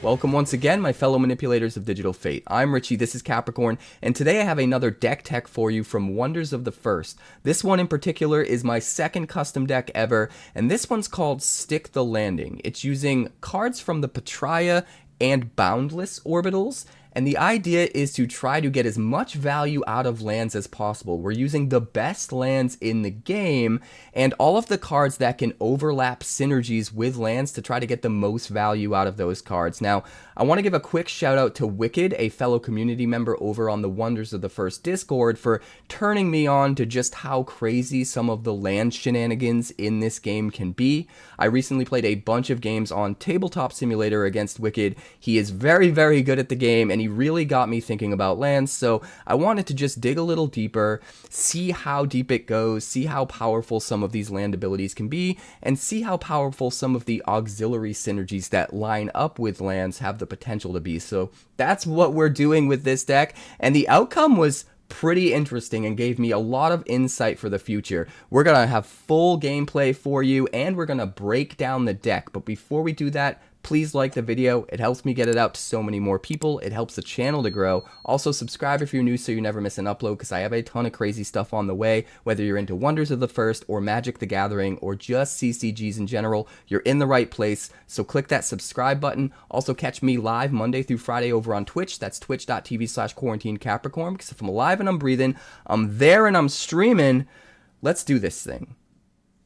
Welcome once again, my fellow manipulators of digital fate. I'm Richie, this is Capricorn, and today I have another deck tech for you from Wonders of the First. This one in particular is my second custom deck ever, and this one's called Stick the Landing. It's using cards from the Petraea and Boundless orbitals, and the idea is to try to get as much value out of lands as possible. We're using the best lands in the game and all of the cards that can overlap synergies with lands to try to get the most value out of those cards. Now, I want to give a quick shout out to Wicked, a fellow community member over on the Wonders of the First Discord, for turning me on to just how crazy some of the land shenanigans in this game can be. I recently played a bunch of games on Tabletop Simulator against Wicked. He is very, very good at the game, and he really got me thinking about lands, so I wanted to just dig a little deeper, see how deep it goes, see how powerful some of these land abilities can be, and see how powerful some of the auxiliary synergies that line up with lands have the potential to be. So that's what we're doing with this deck, and the outcome was pretty interesting and gave me a lot of insight for the future. We're gonna have full gameplay for you, and we're gonna break down the deck, but before we do that, please like the video. It helps me get it out to so many more people. It helps the channel to grow. Also, subscribe if you're new so you never miss an upload, because I have a ton of crazy stuff on the way. Whether you're into Wonders of the First or Magic the Gathering or just CCGs in general, you're in the right place. So click that subscribe button. Also, catch me live Monday through Friday over on Twitch. That's twitch.tv/QuarantineCapricorn, because if I'm alive and I'm breathing, I'm there and I'm streaming. Let's do this thing.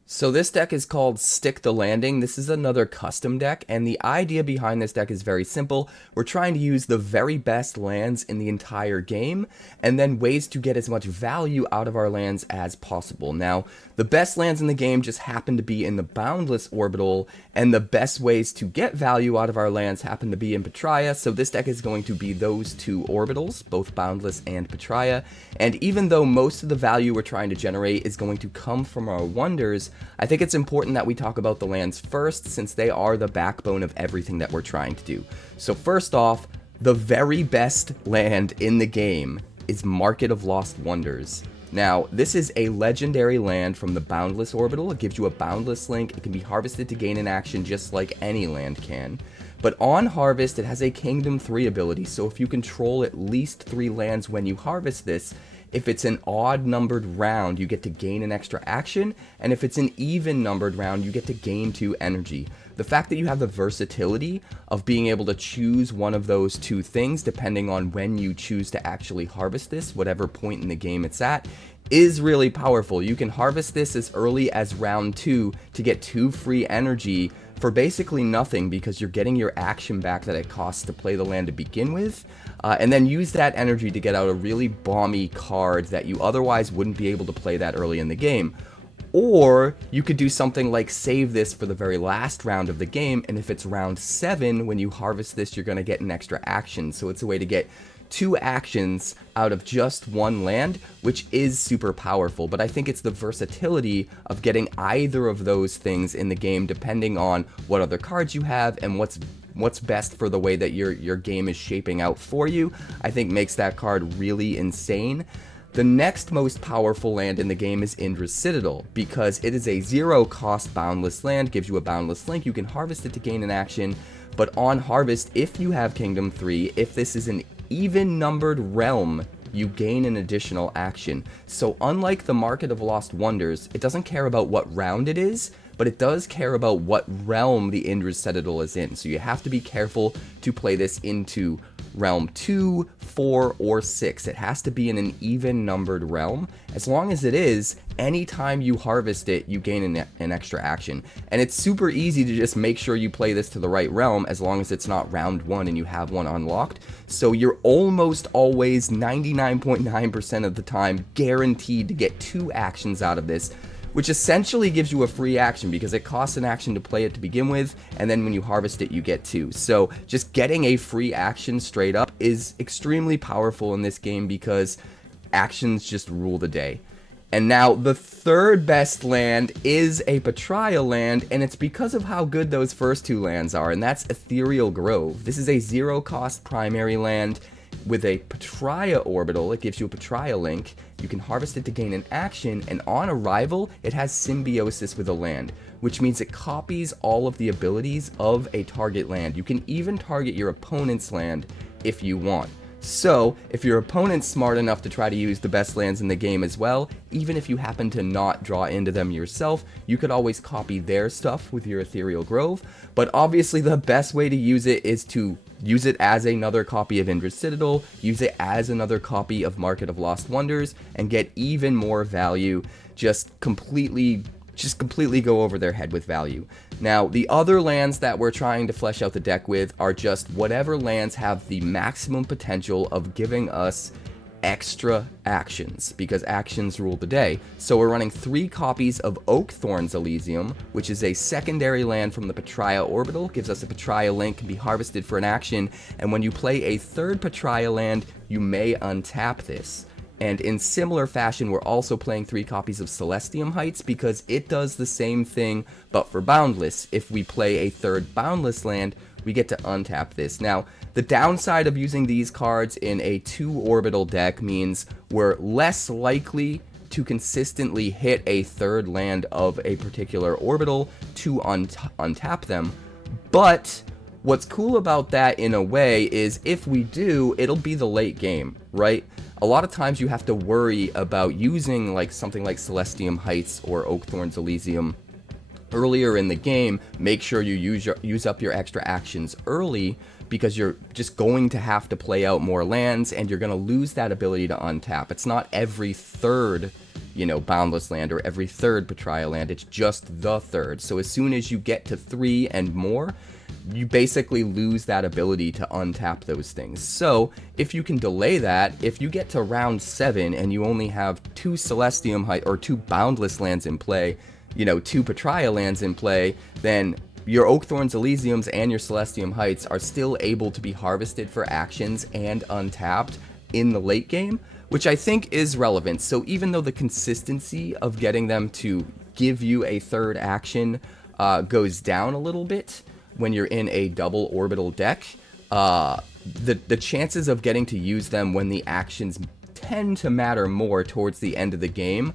So this deck is called Stick the Landing. This is another custom deck, and the idea behind this deck is very simple. We're trying to use the very best lands in the entire game, and then ways to get as much value out of our lands as possible. Now, the best lands in the game just happen to be in the Boundless orbital, and the best ways to get value out of our lands happen to be in Petraea, so this deck is going to be those two orbitals, both Boundless and Petraea. And even though most of the value we're trying to generate is going to come from our Wonders, I think it's important that we talk about the lands first, since they are the backbone of everything that we're trying to do. So first off, the very best land in the game is Market of Lost Wonders. Now, this is a legendary land from the Boundless orbital. It gives you a Boundless link. It can be harvested to gain an action just like any land can. But on harvest, it has a Kingdom 3 ability, so if you control at least 3 lands when you harvest this, if it's an odd numbered round, you get to gain an extra action, and if it's an even numbered round, you get to gain 2 energy. The fact that you have the versatility of being able to choose one of those 2 things, depending on when you choose to actually harvest this, whatever point in the game it's at, is really powerful. You can harvest this as early as round 2 to get 2 free energy for basically nothing, because you're getting your action back that it costs to play the land to begin with, and then use that energy to get out a really bomby card that you otherwise wouldn't be able to play that early in the game. Or you could do something like save this for the very last round of the game, and if it's round 7, when you harvest this, you're going to get an extra action. So it's a way to get 2 actions out of just 1 land, which is super powerful. But I think it's the versatility of getting either of those things in the game, depending on what other cards you have and what's best for the way that your game is shaping out for you, I think makes that card really insane. The next most powerful land in the game is Indra's Citadel, because it is a 0-cost Boundless land, gives you a Boundless link, you can harvest it to gain an action, but on harvest, if you have Kingdom 3, if this is an even numbered realm, you gain an additional action. So unlike the Market of Lost Wonders, it doesn't care about what round it is, but it does care about what realm the Indra's Citadel is in. So you have to be careful to play this into realm 2, 4, or 6. It has to be in an even numbered realm. As long as it is, anytime you harvest it, you gain an extra action. And it's super easy to just make sure you play this to the right realm, as long as it's not round 1 and you have one unlocked. So you're almost always 99.9% of the time guaranteed to get 2 actions out of this, which essentially gives you a free action, because it costs an action to play it to begin with, and then when you harvest it, you get 2. So just getting a free action straight up is extremely powerful in this game, because actions just rule the day. And now the third best land is a Petraea land, and it's because of how good those first 2 lands are, and that's Ethereal Grove. This is a 0-cost primary land. with a 𝐻𝐴 orbital, it gives you a 𝐻𝐴 link. You can harvest it to gain an action, and on arrival, it has symbiosis with a land, which means it copies all of the abilities of a target land. You can even target your opponent's land if you want. So, if your opponent's smart enough to try to use the best lands in the game as well, even if you happen to not draw into them yourself, you could always copy their stuff with your Ethereal Grove. But obviously the best way to use it is to use it as another copy of Indra's Citadel, use it as another copy of Market of Lost Wonders, and get even more value. Just completely go over their head with value. Now, the other lands that we're trying to flesh out the deck with are just whatever lands have the maximum potential of giving us extra actions, because actions rule the day. So we're running 3 copies of Oakthorn's Elysium, which is a secondary land from the 𝐻𝐴 orbital, gives us a 𝐻𝐴 link, can be harvested for an action, and when you play a third 𝐻𝐴 land, you may untap this. And in similar fashion, we're also playing 3 copies of Celestium Heights because it does the same thing, but for boundless. If we play a third boundless land, we get to untap this. Now, the downside of using these cards in a 2-orbital deck means we're less likely to consistently hit a third land of a particular orbital to untap them. But what's cool about that in a way is if we do, it'll be the late game, right? A lot of times you have to worry about using like something like Celestium Heights or Oakthorn's Elysium earlier in the game. Make sure you use up your extra actions early, because you're just going to have to play out more lands and you're going to lose that ability to untap. It's not every third, boundless land or every third 𝐻𝐴 land, it's just the third. So as soon as you get to 3 and more, you basically lose that ability to untap those things. So if you can delay that, if you get to round 7 and you only have 2 Celestium Heights or 2 boundless lands in play, 2 𝐻𝐴 lands in play, then your Oakthorn's Elysiums and your Celestium Heights are still able to be harvested for actions and untapped in the late game, which I think is relevant. So even though the consistency of getting them to give you a third action goes down a little bit when you're in a double orbital deck, the chances of getting to use them when the actions tend to matter more towards the end of the game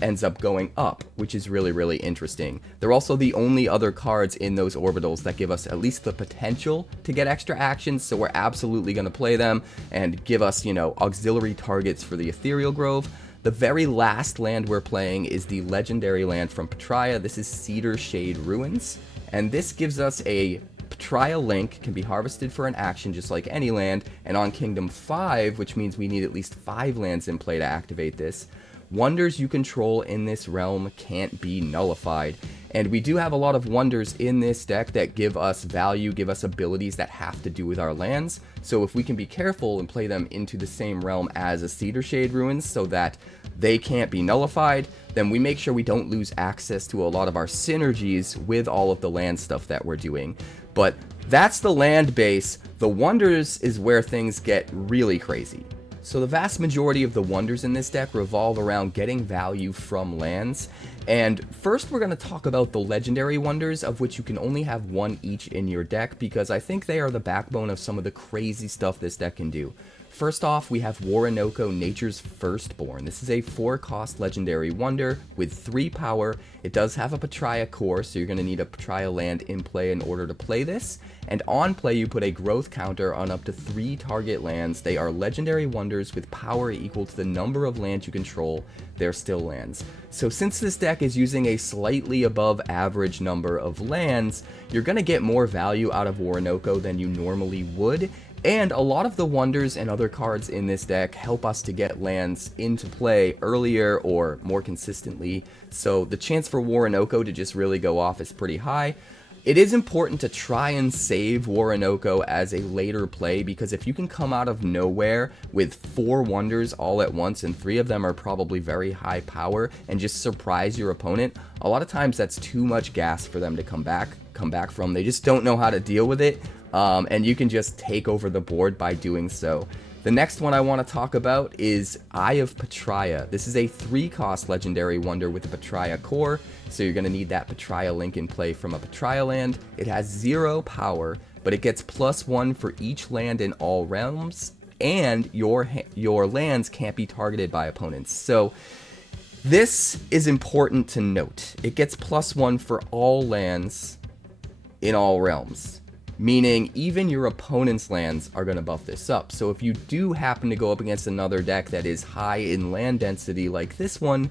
ends up going up, which is really, really interesting. They're also the only other cards in those orbitals that give us at least the potential to get extra actions, so we're absolutely going to play them and give us, auxiliary targets for the Ethereal Grove. The very last land we're playing is the legendary land from 𝐻𝐴. This is Cedar Shade Ruins, and this gives us a 𝐻𝐴 link, can be harvested for an action just like any land, and on Kingdom 5, which means we need at least 5 lands in play to activate this, wonders you control in this realm can't be nullified. And we do have a lot of wonders in this deck that give us value, give us abilities that have to do with our lands. So if we can be careful and play them into the same realm as a Cedar Shade Ruins so that they can't be nullified, then we make sure we don't lose access to a lot of our synergies with all of the land stuff that we're doing. But that's the land base. The wonders is where things get really crazy. So the vast majority of the wonders in this deck revolve around getting value from lands. And first we're going to talk about the legendary wonders, of which you can only have 1 each in your deck, because I think they are the backbone of some of the crazy stuff this deck can do. First off, we have Oroonoko, Nature's Firstborn. This is a 4-cost legendary wonder with 3 power. It does have a 𝐻𝐴 core, so you're going to need a 𝐻𝐴 land in play in order to play this. And on play, you put a growth counter on up to 3 target lands. They are legendary wonders with power equal to the number of lands you control. They're still lands. So since this deck is using a slightly above average number of lands, you're going to get more value out of Oroonoko than you normally would. And a lot of the wonders and other cards in this deck help us to get lands into play earlier or more consistently, so the chance for Oroonoko to just really go off is pretty high. It is important to try and save Oroonoko as a later play, because if you can come out of nowhere with 4 wonders all at once, and 3 of them are probably very high power, and just surprise your opponent, a lot of times that's too much gas for them to come back from. They just don't know how to deal with it. And you can just take over the board by doing so. The next one I want to talk about is Eye of Птра. This is a 3-cost legendary wonder with a 𝐻𝐴 core, so you're going to need that 𝐻𝐴 link in play from a 𝐻𝐴 land. It has 0 power, but it gets +1 for each land in all realms. and your lands can't be targeted by opponents. So this is important to note. It gets +1 for all lands in all realms, meaning even your opponent's lands are going to buff this up. So if you do happen to go up against another deck that is high in land density like this one,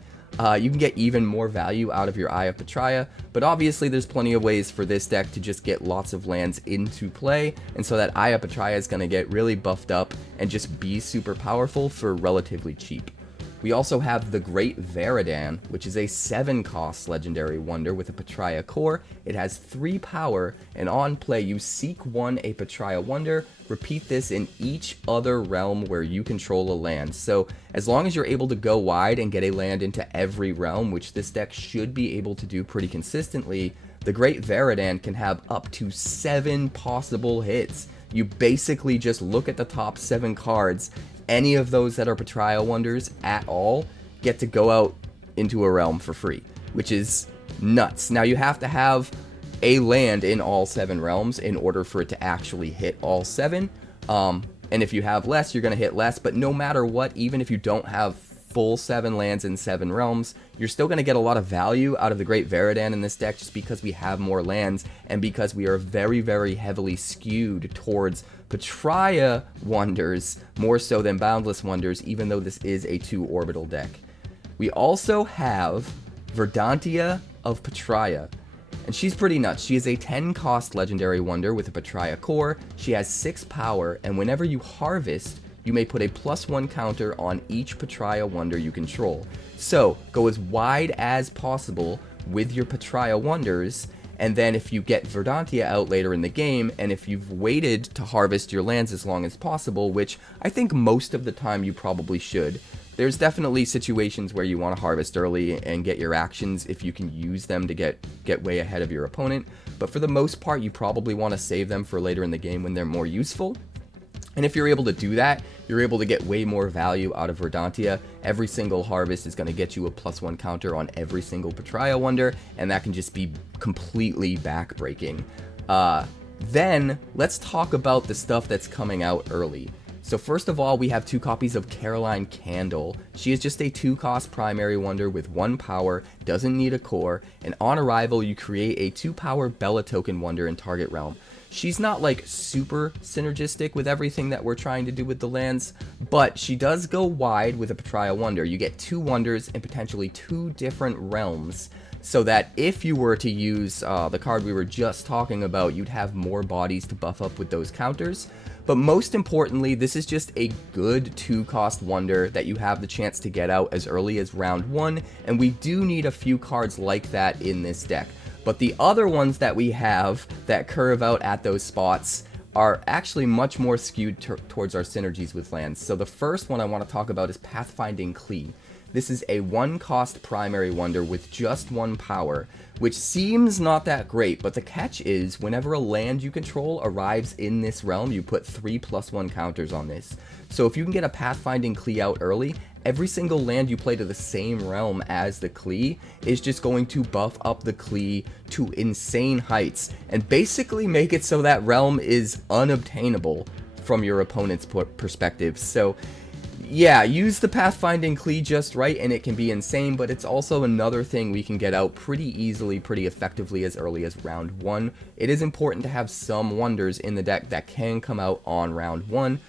you can get even more value out of your Eye of Petrea, but obviously there's plenty of ways for this deck to just get lots of lands into play, and so that Eye of Petrea is going to get really buffed up and just be super powerful for relatively cheap. We also have the Great Varadan, which is a 7-cost legendary wonder with a Petrea core. It has 3 power, and on play you seek 1 a Petrea wonder. Repeat this in each other realm where you control a land. So as long as you're able to go wide and get a land into every realm, which this deck should be able to do pretty consistently, the Great Varadan can have up to 7 possible hits. You basically just look at the top 7 cards. Any of those that are Petrea wonders at all get to go out into a realm for free, which is nuts. Now you have to have a land in all 7 realms in order for it to actually hit all 7. And if you have less, you're going to hit less. But no matter what, even if you don't have full 7 lands in 7 realms, you're still going to get a lot of value out of the Great Varadan in this deck just because we have more lands and because we are very, very heavily skewed towards Petrea wonders more so than Boundless wonders, even though this is a 2-orbital deck. We also have Verdantia of Petrea, and she's pretty nuts. She is a 10-cost legendary wonder with a Petrea core. She has 6 power, and whenever you harvest, you may put a +1 counter on each Petrea wonder you control. So go as wide as possible with your Petrea wonders, and then if you get Verdantia out later in the game, and if you've waited to harvest your lands as long as possible, which I think most of the time you probably should, there's definitely situations where you want to harvest early and get your actions if you can use them to get way ahead of your opponent, but for the most part you probably want to save them for later in the game when they're more useful. And if you're able to do that, you're able to get way more value out of Verdantia. Every single harvest is going to get you a +1 counter on every single Petrea wonder, and that can just be completely backbreaking. Then, let's talk about the stuff that's coming out early. So first of all, we have 2 copies of Caroline Candle. She is just a 2-cost primary wonder with 1 power, doesn't need a core, and on arrival you create a 2-power Bella token wonder in target realm. She's not like super synergistic with everything that we're trying to do with the lands, but she does go wide with a Petrea wonder. You get 2 wonders in potentially 2 different realms, so that if you were to use the card we were just talking about, you'd have more bodies to buff up with those counters. But most importantly, this is just a good 2-cost wonder that you have the chance to get out as early as round 1, and we do need a few cards like that in this deck. But the other ones that we have that curve out at those spots are actually much more skewed towards our synergies with lands. So the first one I want to talk about is Pathfinding 𝐿. This is a 1-cost primary wonder with just 1 power, which seems not that great, but the catch is whenever a land you control arrives in this realm, you put 3 +1 counters on this. So if you can get a Pathfinding 𝐿 out early, every single land you play to the same realm as the 𝐿 is just going to buff up the 𝐿 to insane heights and basically make it so that realm is unobtainable from your opponent's perspective. So yeah, use the Pathfinding 𝐿 just right and it can be insane, but it's also another thing we can get out pretty easily, pretty effectively as early as round 1. It is important to have some wonders in the deck that can come out on round 1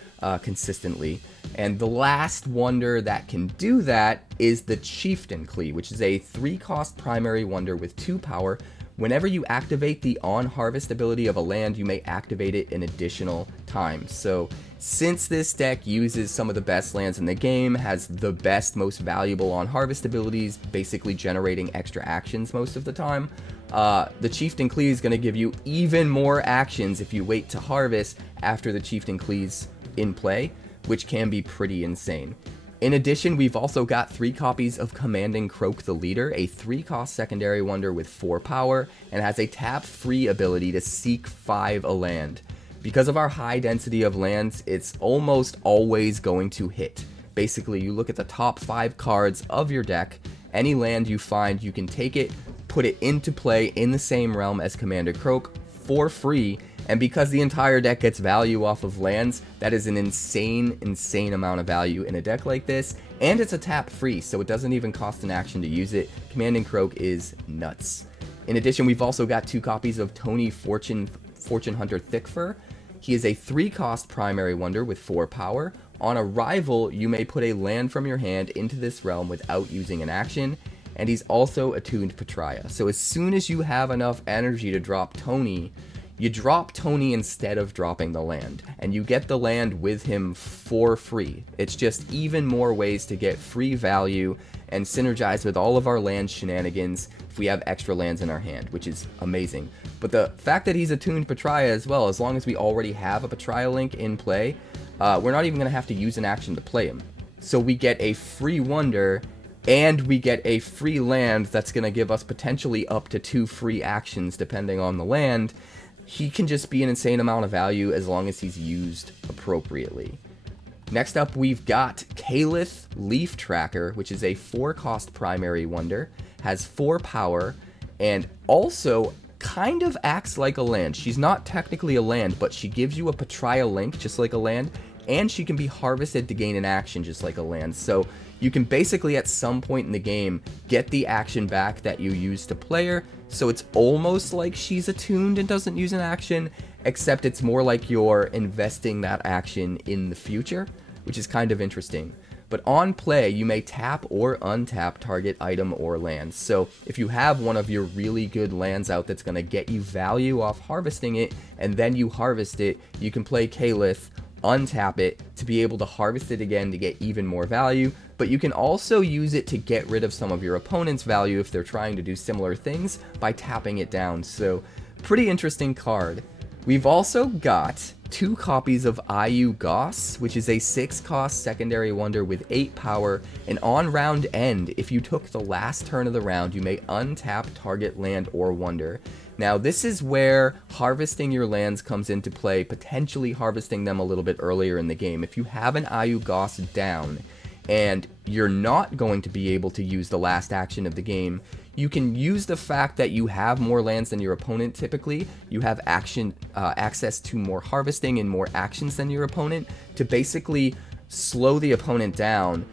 consistently. And the last wonder that can do that is the Chieftain 𝐿, which is a 3-cost primary wonder with 2 power. Whenever you activate the on-harvest ability of a land, you may activate it an additional time. So since this deck uses some of the best lands in the game, has the best, most valuable on-harvest abilities, basically generating extra actions most of the time, the Chieftain 𝐿 is going to give you even more actions if you wait to harvest after the Chieftain 𝐿's in play, which can be pretty insane. In addition, we've also got 3 copies of Commanding Croak the Leader, a 3-cost secondary wonder with 4 power, and has a tap-free ability to seek 5 a land. Because of our high density of lands, it's almost always going to hit. Basically, you look at the top 5 cards of your deck, any land you find, you can take it, put it into play in the same realm as Commander Croak for free, And because the entire deck gets value off of lands, that is an insane amount of value in a deck like this. And it's a tap free, so it doesn't even cost an action to use it. Command & Croak is nuts. In addition, we've also got 2 copies of Tony Fortune Hunter Thickfur. He is a 3-cost primary wonder with 4 power. On arrival, you may put a land from your hand into this realm without using an action. And he's also attuned Pariah. So as soon as you have enough energy to drop Tony, you drop Tony instead of dropping the land, and you get the land with him for free. It's just even more ways to get free value and synergize with all of our land shenanigans if we have extra lands in our hand, which is amazing. But the fact that he's attuned Pariah as well, as long as we already have a Pariah link in play, we're not even going to have to use an action to play him. So we get a free wonder, and we get a free land that's going to give us potentially up to 2 free actions depending on the land. He can just be an insane amount of value as long as he's used appropriately. Next up, we've got Calyth Leaf Tracker, which is a 4-cost primary wonder, has 4 power, and also kind of acts like a land. She's not technically a land, but she gives you a Pariah link, just like a land, and she can be harvested to gain an action, just like a land. So you can basically, at some point in the game, get the action back that you used to play her. So it's almost like she's attuned and doesn't use an action, except it's more like you're investing that action in the future, which is kind of interesting. But on play, you may tap or untap target item or land. So if you have one of your really good lands out that's going to get you value off harvesting it, and then you harvest it, you can play Calyth, untap it to be able to harvest it again to get even more value. But you can also use it to get rid of some of your opponent's value if they're trying to do similar things by tapping it down. So pretty interesting card. We've also got 2 copies of 𝐖𝐢𝐽, which is a 6-cost secondary wonder with 8 power, and on round end, if you took the last turn of the round, you may untap target land or wonder. Now this is where harvesting your lands comes into play, potentially harvesting them a little bit earlier in the game. If you have an 𝐖𝐢𝐽 down, and you're not going to be able to use the last action of the game, you can use the fact that you have more lands than your opponent typically. You have access to more harvesting and more actions than your opponent to basically slow the opponent down,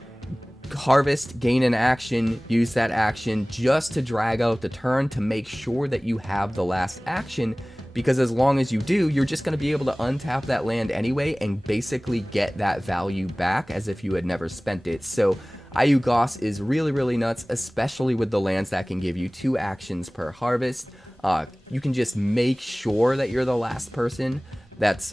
harvest, gain an action, use that action just to drag out the turn to make sure that you have the last action. Because as long as you do, you're just going to be able to untap that land anyway and basically get that value back as if you had never spent it. So 𝐖𝐢𝐽 is really nuts, especially with the lands that can give you 2 actions per harvest. You can just make sure that you're the last person that's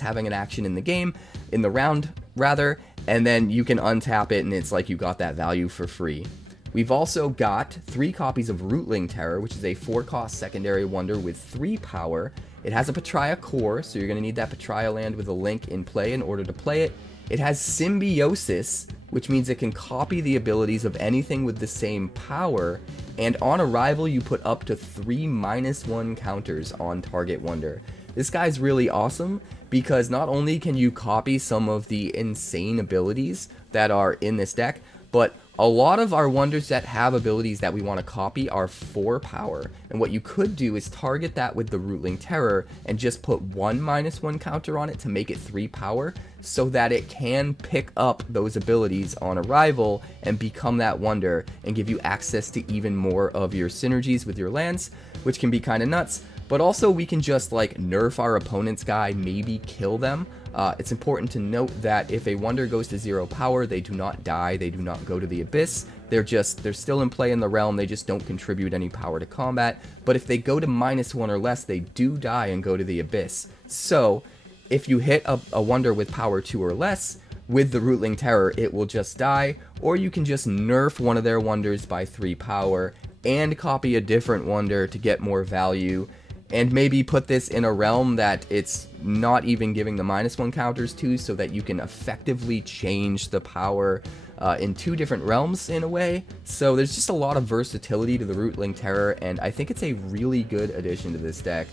having an action in the game, in the round rather, and then you can untap it and it's like you got that value for free. We've also got 3 copies of Rootling Terror, which is a 4-cost secondary wonder with 3 power. It has a Pariah core, so you're going to need that Pariah land with a link in play in order to play it. It has Symbiosis, which means it can copy the abilities of anything with the same power, and on arrival you put up to 3 -1 counters on target wonder. This guy's really awesome because not only can you copy some of the insane abilities that are in this deck, but a lot of our wonders that have abilities that we want to copy are 4 power, and what you could do is target that with the Rootling Terror and just put 1 -1 counter on it to make it 3 power, so that it can pick up those abilities on arrival and become that wonder and give you access to even more of your synergies with your lands, which can be kind of nuts. But also we can just like nerf our opponent's guy, maybe kill them. It's important to note that if a wonder goes to 0 power, they do not die, they do not go to the abyss. They're still in play in the realm, they just don't contribute any power to combat. But if they go to -1 or less, they do die and go to the abyss. So if you hit a wonder with power 2 or less, with the Rootling Terror, it will just die, or you can just nerf one of their wonders by 3 power and copy a different wonder to get more value, and maybe put this in a realm that it's not even giving the -1 counters to, so that you can effectively change the power in 2 different realms in a way. So there's just a lot of versatility to the Rootling Terror, and I think it's a really good addition to this deck.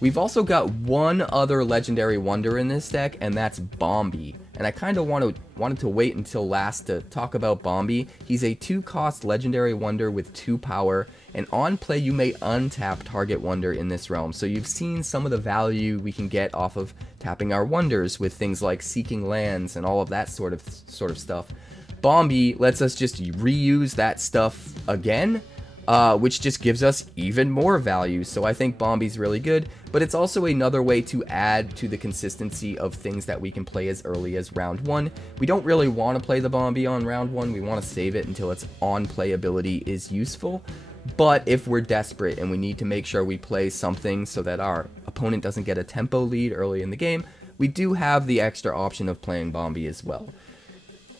We've also got one other legendary wonder in this deck, and that's Bombi. and I kind of wanted to wait until last to talk about Bombi. He's a 2-cost legendary wonder with 2 power, and on play you may untap target wonder in this realm. So you've seen some of the value we can get off of tapping our wonders with things like seeking lands and all of that sort of stuff. Bombi lets us just reuse that stuff again, which just gives us even more value. So I think Bombi's really good, but it's also another way to add to the consistency of things that we can play as early as round 1. We don't really want to play the Bombi on round 1. We want to save it until its on play ability is useful. But if we're desperate and we need to make sure we play something so that our opponent doesn't get a tempo lead early in the game, we do have the extra option of playing Bombi as well.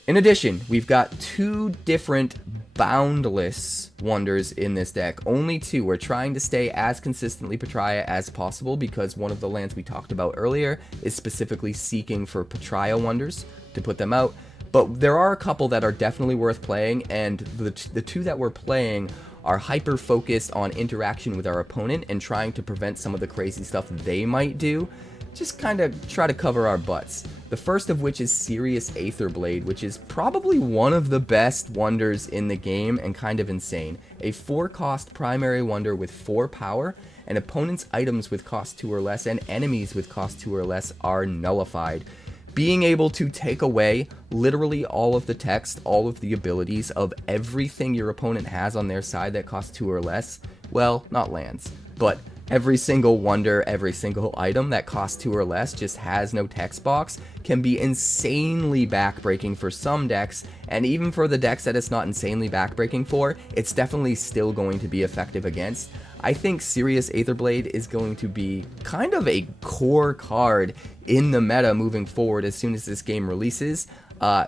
In addition, we've got 2 different boundless wonders in this deck. Only 2. We're trying to stay as consistently 𝑃𝐻𝑟𝑎 as possible because one of the lands we talked about earlier is specifically seeking for 𝑃𝐻𝑟𝑎 wonders to put them out. But there are a couple that are definitely worth playing, and the 2 that we're playing are hyper focused on interaction with our opponent and trying to prevent some of the crazy stuff they might do. Just kind of try to cover our butts. The first of which is Sirius Aetherblade, which is probably one of the best wonders in the game and kind of insane. A 4-cost primary wonder with 4 power, and opponents' items with cost 2 or less and enemies with cost 2 or less are nullified. Being able to take away literally all of the text, all of the abilities of everything your opponent has on their side that costs 2 or less, well, not lands, but every single wonder, every single item that costs 2 or less just has no text box, can be insanely backbreaking for some decks, and even for the decks that it's not insanely backbreaking for, it's definitely still going to be effective against. I think Sirius Aetherblade is going to be kind of a core card in the meta moving forward as soon as this game releases.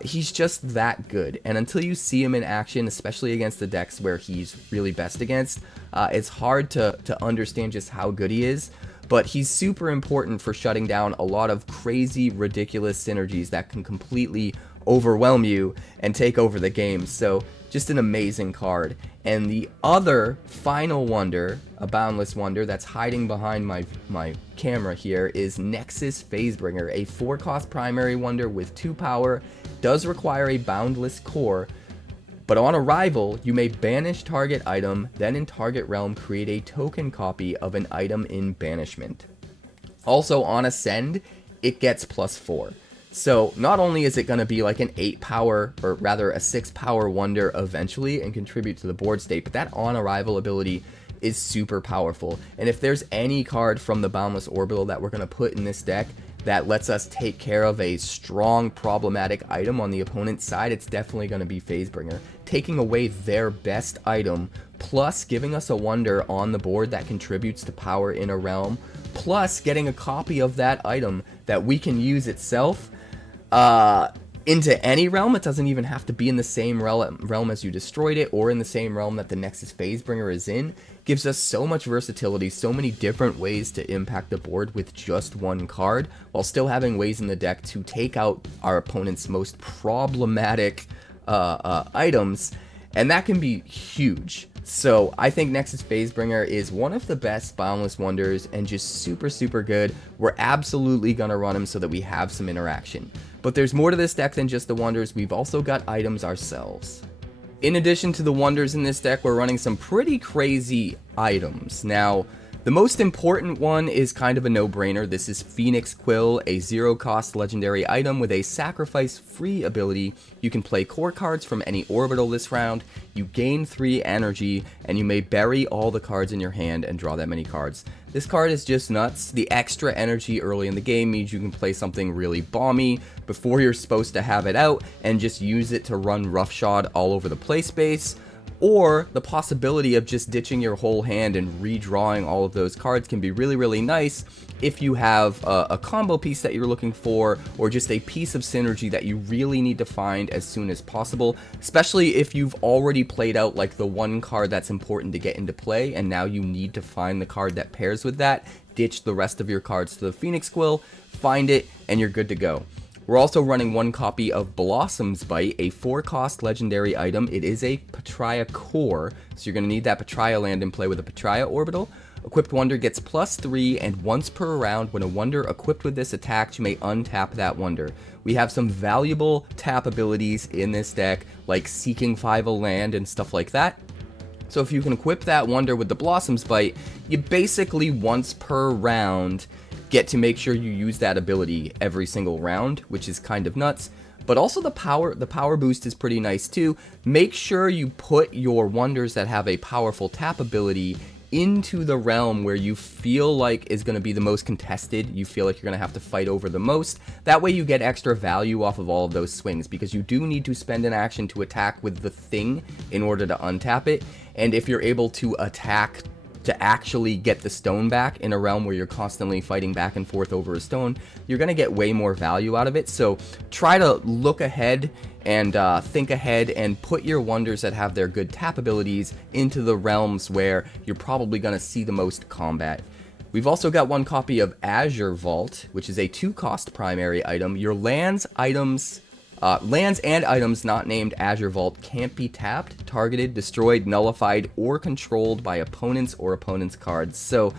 He's just that good, and until you see him in action, especially against the decks where he's really best against, it's hard to understand just how good he is. But he's super important for shutting down a lot of crazy, ridiculous synergies that can completely overwhelm you and take over the game. So just an amazing card. And the other final wonder, a boundless wonder that's hiding behind my camera here, is Nexus Phasebringer, a 4-cost primary wonder with 2 power, does require a boundless core, but on arrival, you may banish target item, then in target realm create a token copy of an item in banishment. Also on Ascend, it gets +4. So not only is it going to be like an 8 power, or rather a 6 power wonder eventually and contribute to the board state, but that on arrival ability is super powerful. And if there's any card from the Boundless Orbital that we're going to put in this deck that lets us take care of a strong problematic item on the opponent's side, it's definitely going to be Phasebringer. Taking away their best item, plus giving us a wonder on the board that contributes to power in a realm, plus getting a copy of that item that we can use itself into any realm. It doesn't even have to be in the same realm as you destroyed it, or in the same realm that the Nexus Phasebringer is in. Gives us so much versatility, so many different ways to impact the board with just one card, while still having ways in the deck to take out our opponent's most problematic items, and that can be huge. So I think Nexus Phasebringer is one of the best Boundless Wonders and just super good. We're absolutely gonna run him so that we have some interaction. But there's more to this deck than just the wonders. We've also got items ourselves. In addition to the wonders in this deck, we're running some pretty crazy items. Now, the most important one is kind of a no-brainer. This is Phoenix Quill, a 0-cost legendary item with a sacrifice-free ability. You can play core cards from any orbital this round, you gain 3 energy, and you may bury all the cards in your hand and draw that many cards. This card is just nuts. The extra energy early in the game means you can play something really bomby before you're supposed to have it out and just use it to run roughshod all over the play space. Or the possibility of just ditching your whole hand and redrawing all of those cards can be really nice if you have a combo piece that you're looking for, or just a piece of synergy that you really need to find as soon as possible, especially if you've already played out like the one card that's important to get into play, and now you need to find the card that pairs with that. Ditch the rest of your cards to the Phoenix Quill, find it, and you're good to go. We're also running 1 copy of Blossom's Bite, a 4-cost legendary item. It is a 𝑃𝐻𝑟𝑎𝑎 core, so you're going to need that 𝑃𝐻𝑟𝑎𝑎 land in play with a 𝑃𝐻𝑟𝑎𝑎 orbital. Equipped Wonder gets +3, and once per round, when a Wonder equipped with this attacks, you may untap that Wonder. We have some valuable tap abilities in this deck, like Seeking 5 a land and stuff like that. So if you can equip that Wonder with the Blossom's Bite, you basically once per round get to make sure you use that ability every single round, which is kind of nuts. But also the power boost is pretty nice too. Make sure you put your Wonders that have a powerful tap ability into the realm where you feel like is going to be the most contested, you feel like you're going to have to fight over the most. That way you get extra value off of all of those swings, because you do need to spend an action to attack with the thing in order to untap it. And if you're able to attack to actually get the stone back in a realm where you're constantly fighting back and forth over a stone, you're going to get way more value out of it. So try to look ahead and think ahead and put your Wonders that have their good tap abilities into the realms where you're probably going to see the most combat. We've also got one copy of Azure Vault, which is a 2-cost primary item. Your lands and items not named Azure Vault can't be tapped, targeted, destroyed, nullified, or controlled by opponents or opponents' cards. So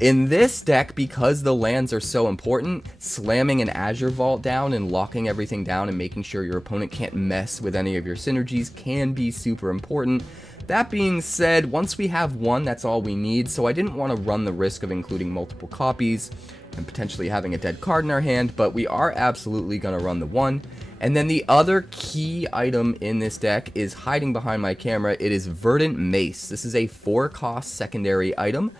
in this deck, because the lands are so important, slamming an Azure Vault down and locking everything down and making sure your opponent can't mess with any of your synergies can be super important. That being said, once we have one, that's all we need, so I didn't want to run the risk of including multiple copies and potentially having a dead card in our hand, but we are absolutely going to run the one. And then the other key item in this deck is hiding behind my camera. It is Verdant Mace. This is a 4-cost secondary item,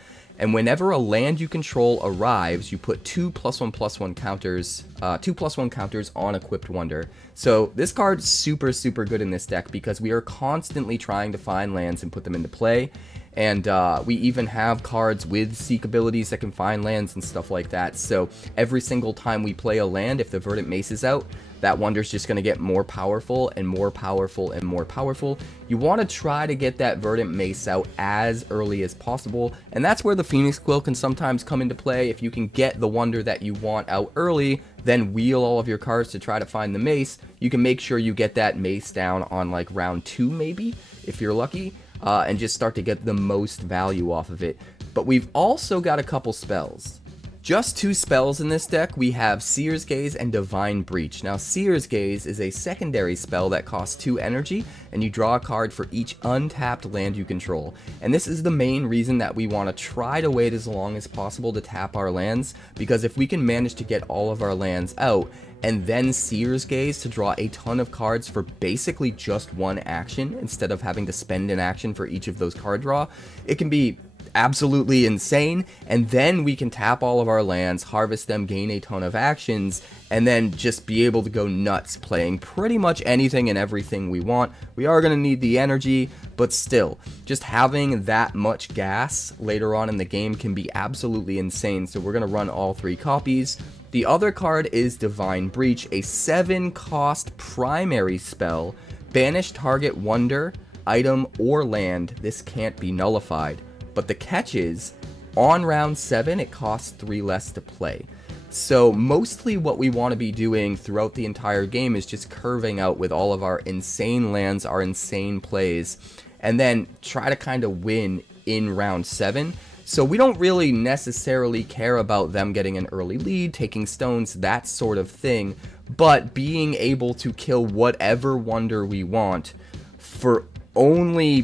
and whenever a land you control arrives, you put 2+1/+1 counters, 2+1 counters on Equipped Wonder. So this card's super good in this deck because we are constantly trying to find lands and put them into play. And we even have cards with Seek abilities that can find lands and stuff like that. So every single time we play a land, if the Verdant Mace is out, that Wonder's just going to get more powerful and more powerful and more powerful. You want to try to get that Verdant Mace out as early as possible, and that's where the Phoenix Quill can sometimes come into play. If you can get the Wonder that you want out early, then wheel all of your cards to try to find the Mace, you can make sure you get that Mace down on like round 2 maybe, if you're lucky, and just start to get the most value off of it. But we've also got a couple spells. Just 2 spells in this deck. We have Seer's Gaze and Divine Breach. Now, Seer's Gaze is a secondary spell that costs 2 energy, and you draw a card for each untapped land you control. And this is the main reason that we want to try to wait as long as possible to tap our lands, because if we can manage to get all of our lands out, and then Seer's Gaze to draw a ton of cards for basically just 1 action, instead of having to spend an action for each of those card draw, it can be absolutely insane. And then we can tap all of our lands, harvest them, gain a ton of actions, and then just be able to go nuts playing pretty much anything and everything we want. We are going to need the energy, but still, just having that much gas later on in the game can be absolutely insane. So we're going to run all 3 copies. The other card is Divine Breach, a 7-cost primary spell. Banish target Wonder, item, or land. This can't be nullified. But the catch is, on round 7, it costs 3 less to play. So mostly what we want to be doing throughout the entire game is just curving out with all of our insane lands, our insane plays, and then try to kind of win in round 7. So we don't really necessarily care about them getting an early lead, taking stones, that sort of thing, but being able to kill whatever Wonder we want for only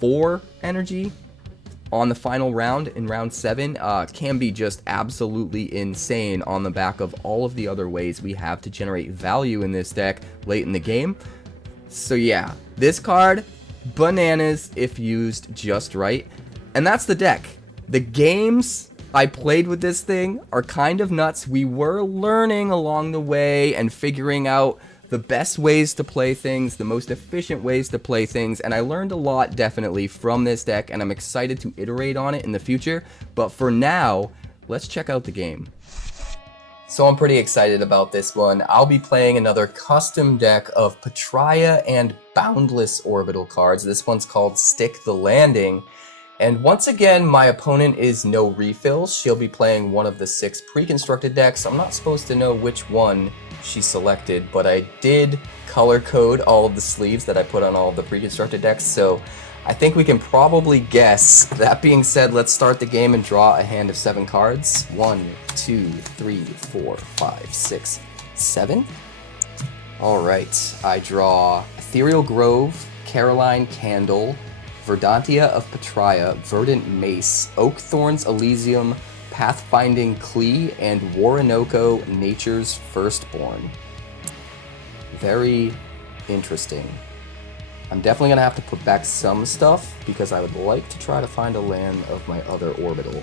4 energy on the final round in round 7 can be just absolutely insane on the back of all of the other ways we have to generate value in this deck late in the game. So yeah, this card, bananas if used just right. And that's the deck. The games I played with this thing are kind of nuts. We were learning along the way and figuring out the best ways to play things, the most efficient ways to play things, and I learned a lot definitely from this deck, and I'm excited to iterate on it in the future. But for now, let's check out the game. So I'm pretty excited about this one. I'll be playing another custom deck of Patria and Boundless Orbital cards. This one's called Stick the Landing. And once again, my opponent is No Refills. She'll be playing one of the 6 pre-constructed decks. I'm not supposed to know which one she selected, but I did color code all of the sleeves that I put on all of the pre-constructed decks, so I think we can probably guess. That being said, let's start the game and draw a hand of 7 cards. 1, 2, 3, 4, 5, 6, 7. Alright, I draw Ethereal Grove, Caroline Candle, Verdantia of Petraea, Verdant Mace, Oak Thorns Elysium, Pathfinding Ǩli, and Woronoko, Nature's Firstborn. Very interesting. I'm definitely going to have to put back some stuff because I would like to try to find a land of my other orbital.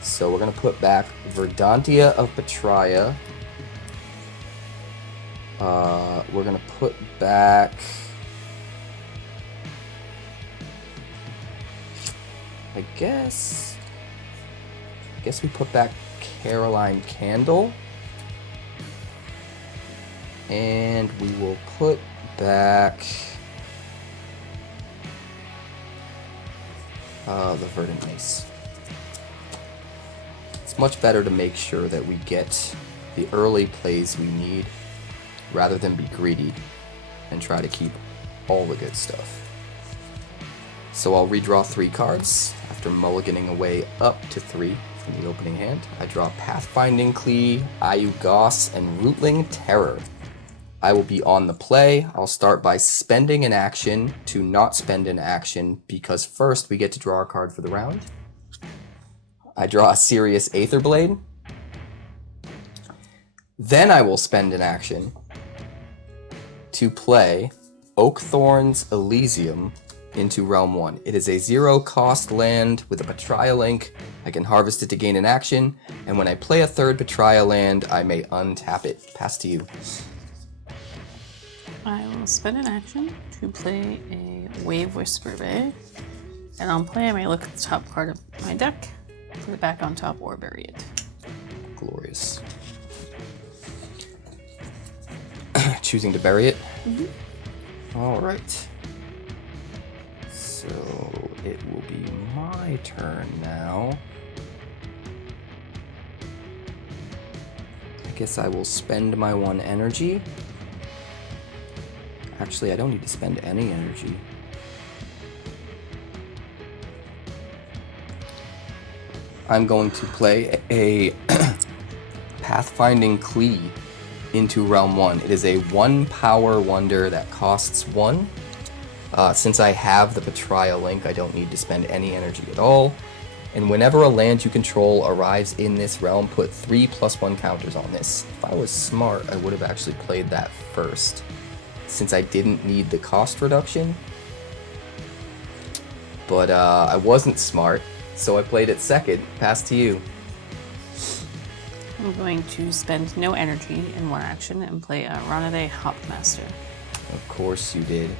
So we're going to put back Verdantia of Petraea. We're going to put back... I guess we put back Caroline Candle. And we will put back the Verdant Mace. It's much better to make sure that we get the early plays we need rather than be greedy and try to keep all the good stuff. So I'll redraw 3 cards after mulliganing away up to 3 from the opening hand. I draw Pathfinding Ǩli, 𝐢𝐽𝐽, and Rootling Terror. I will be on the play. I'll start by spending an action to not spend an action because first we get to draw a card for the round. I draw a Sirius Aetherblade. Then I will spend an action to play Oakthorn's Elysium into Realm 1. It is a 0-cost land with a Petraea link. I can harvest it to gain an action, and when I play a 3rd Petraea land, I may untap it. Pass to you. I will spend an action to play a 𝐴𝑉𝒄𝒄, and on play I may look at the top card of my deck, put it back on top, or bury it. Glorious. Choosing to bury it? Mm-hmm. Alright. So it will be my turn now. I guess I will spend my 1 energy. Actually, I don't need to spend any energy. I'm going to play a Pathfinding Ǩli into Realm 1. It is a 1-power wonder that costs 1. Since I have the Petraea link, I don't need to spend any energy at all. And whenever a land you control arrives in this realm, put 3+1 counters on this. If I was smart, I would have actually played that first, since I didn't need the cost reduction. But I wasn't smart, so I played it second. Pass to you. I'm going to spend no energy in 1 action and play a Ronade Hopmaster. Of course you did.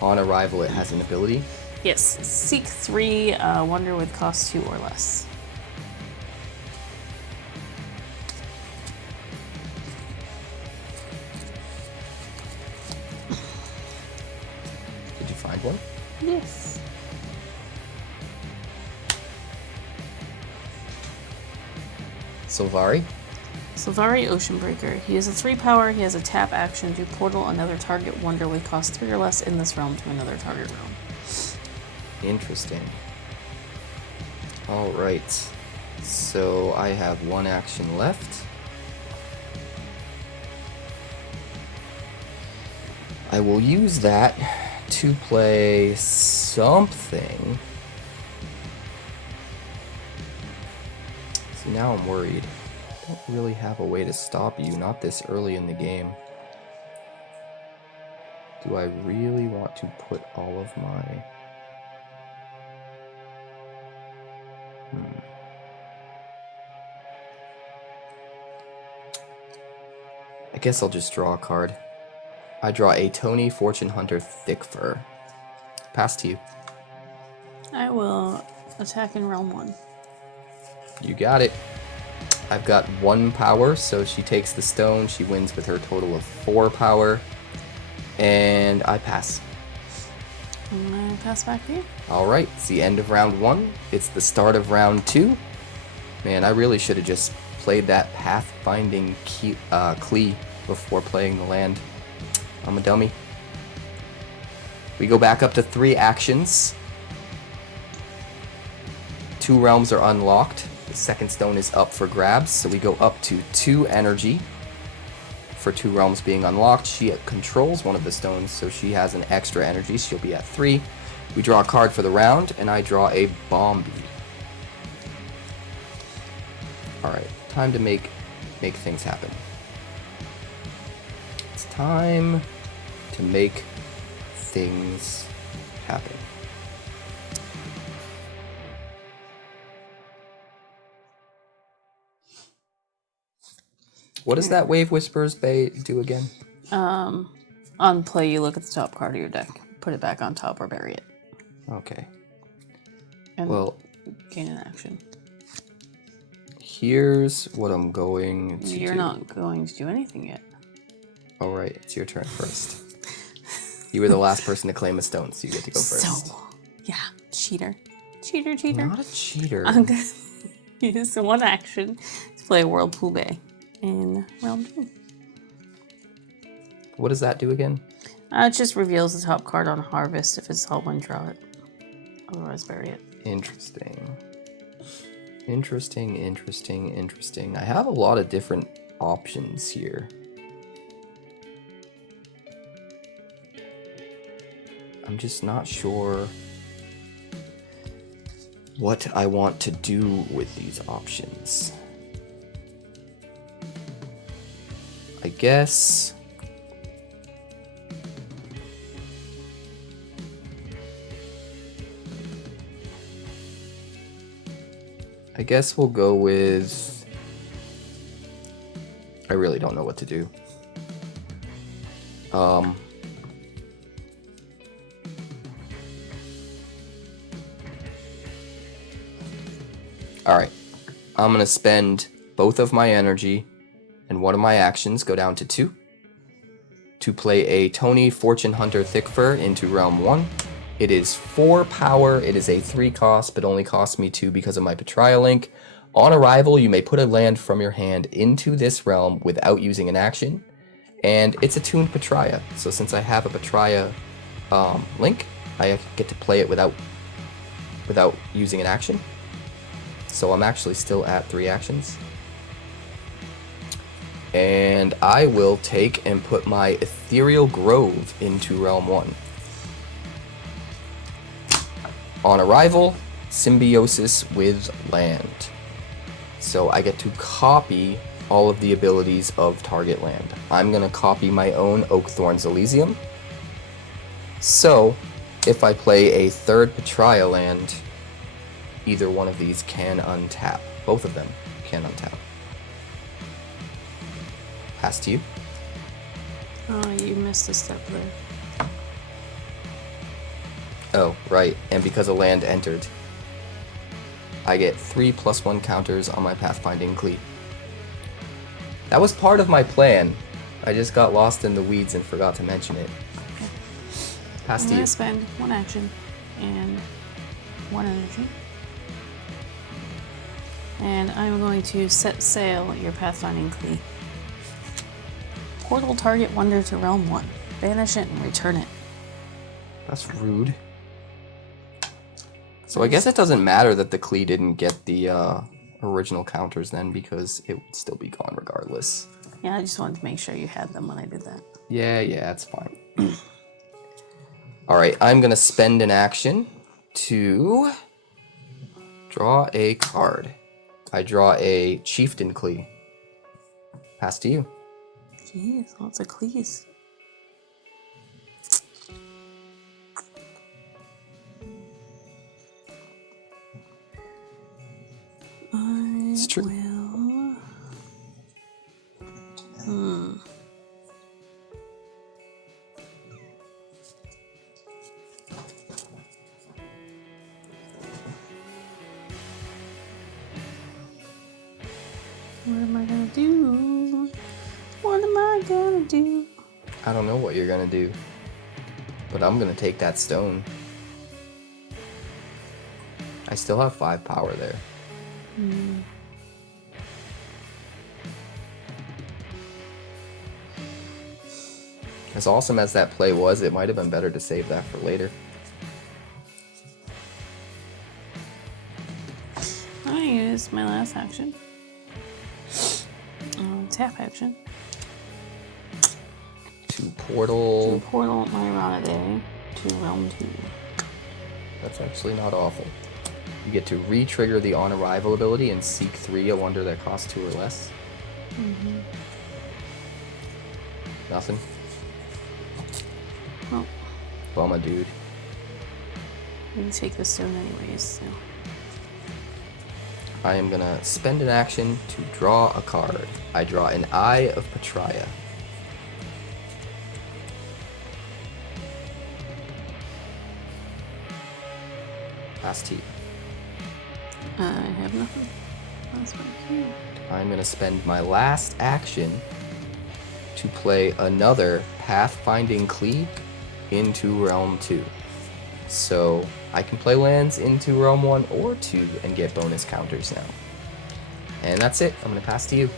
On arrival, it has an ability. Yes, seek 3 wonder with cost 2 or less. Did you find one? Yes. Sylvari? Sylvari Oceanbreaker. He is a 3-power. He has a tap action to portal another target wonder with cost 3 or less in this realm to another target realm. Interesting. Alright. So I have 1 action left. I will use that to play something. See, now I'm worried. I don't really have a way to stop you, not this early in the game. Do I really want to put all of my... I guess I'll just draw a card. I draw a Tony Fortune Hunter Thickfur. Pass to you. I will attack in Realm 1. You got it. I've got 1 power, so she takes the stone. She wins with her total of 4 power. And I pass. I'm going to pass back to you. Alright, it's the end of round 1. It's the start of round 2. Man, I really should have just played that Pathfinding Ǩli before playing the land. I'm a dummy. We go back up to 3 actions. 2 realms are unlocked. The second stone is up for grabs, so we go up to 2 energy for 2 realms being unlocked. She controls one of the stones, so she has an extra energy. She'll be at 3. We draw a card for the round, and I draw a Bombi. Alright, time to make things happen. It's time to make things happen. What does that Wave Whisperer's Bay do again? On play, you look at the top card of your deck, put it back on top, or bury it. Okay. And well, gain an action. Here's what I'm going to do. You're not going to do anything yet. All right, it's your turn first. You were the last person to claim a stone, so you get to go first. So, yeah, cheater. Cheater. Not a cheater. I'm going to use one action to play 𝑊𝒊𝒓𝒔 in round 2. What does that do again? It just reveals the top card on Harvest. If it's all one, draw it. Otherwise, bury it. Interesting. I have a lot of different options here. I'm just not sure what I want to do with these options. I guess we'll go with... I really don't know what to do. Alright, I'm going to spend both of my energy and one of my actions, go down to 2, to play a Tony Fortune Hunter Thickfur into Realm 1. It is 4 power, it is a 3 cost, but only costs me 2 because of my Betrayal Link. On arrival, you may put a land from your hand into this realm without using an action, and it's a tuned Betrayal. So since I have a Betrayal link, I get to play it without using an action. So I'm actually still at 3 actions. And I will take and put my Ethereal Grove into Realm 1. On arrival, symbiosis with land. So I get to copy all of the abilities of target land. I'm going to copy my own Oakthorn's Elysium. So if I play a 3rd Betrayal land, either one of these can untap. Both of them can untap. Pass to you. Oh, you missed a step there. Oh, right. And because a land entered, I get 3+1 counters on my Pathfinding Cleat. That was part of my plan. I just got lost in the weeds and forgot to mention it. Okay. Pass I'm to going you. to spend 1 action and 1 energy. And I'm going to set sail your Pathfinding Cleat. Portal target wonder to Realm 1. Banish it and return it. That's rude. So I guess it doesn't matter that the Klee didn't get the original counters then, because it would still be gone regardless. Yeah, I just wanted to make sure you had them when I did that. Yeah, that's fine. Alright, I'm going to spend an action to draw a card. I draw a Chieftain Klee. Pass to you. Jeez, lots of Klees. It's true. What am I gonna do? What am I gonna do? I don't know what you're gonna do, but I'm gonna take that stone. I still have 5 power there. As awesome as that play was, it might have been better to save that for later. I use my last action. Tap action. To portal. To portal my 𝐼𝐽𝑒 to realm 2. That's actually not awful. You get to re-trigger the on arrival ability and seek 3 a wonder that costs 2 or less. Mm-hmm. Nothing? Well, Bummer, dude. we can take the stone anyways, so. I am gonna spend an action to draw a card. I draw an Eye of Petraea. Pass to you. I have nothing. That's my cue. I'm gonna spend my last action to play another Pathfinding Cleave into Realm 2. So I can play lands into Realm 1 or 2 and get bonus counters now. And that's it. I'm gonna pass to you.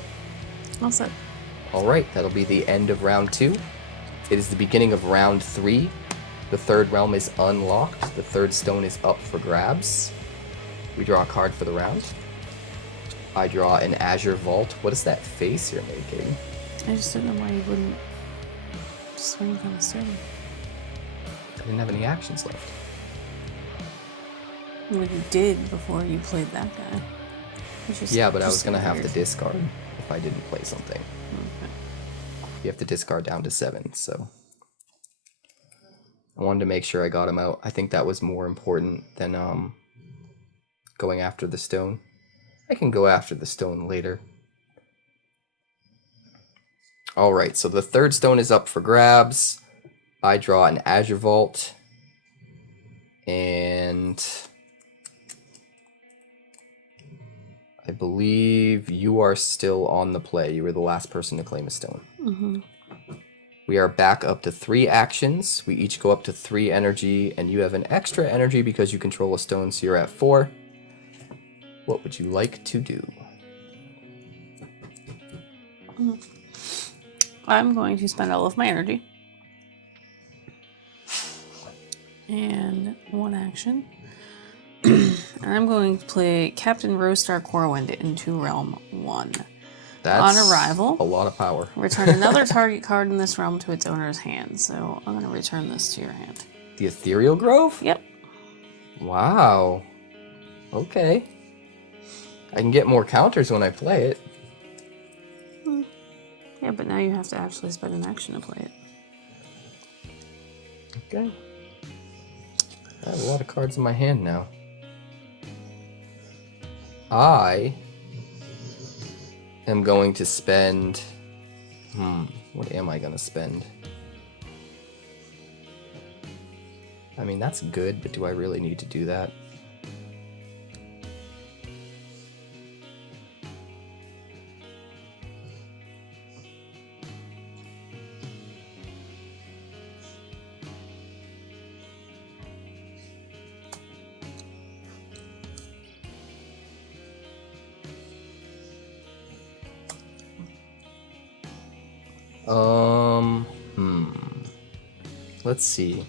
All set. Alright, that'll be the end of round 2. It is the beginning of round 3. The third realm is unlocked. The third stone is up for grabs. We draw a card for the round. I draw an Azure Vault. What is that face you're making? I just don't know why you wouldn't swing from the stone. I didn't have any actions left. Well, you did before you played that guy. Yeah, but I was going to have to discard if I didn't play something. Okay. You have to discard down to 7, so... I wanted to make sure I got him out. I think that was more important than going after the stone. I can go after the stone later. Alright, so the third stone is up for grabs. I draw an Azure Vault. And... I believe you are still on the play. You were the last person to claim a stone. Mm-hmm. We are back up to 3 actions. We each go up to 3 energy, and you have an extra energy because you control a stone, so you're at 4. What would you like to do? I'm going to spend all of my energy. And 1 action. And I'm going to play Captain Rostar Corwind into Realm 1. That's on arrival, a lot of power. Return another target card in this realm to its owner's hand. So I'm going to return this to your hand. The Ethereal Grove? Yep. Wow. Okay. I can get more counters when I play it. Yeah, but now you have to actually spend an action to play it. Okay. I have a lot of cards in my hand now. I am going to spend... what am I going to spend? I mean, that's good, but do I really need to do that? Let's see.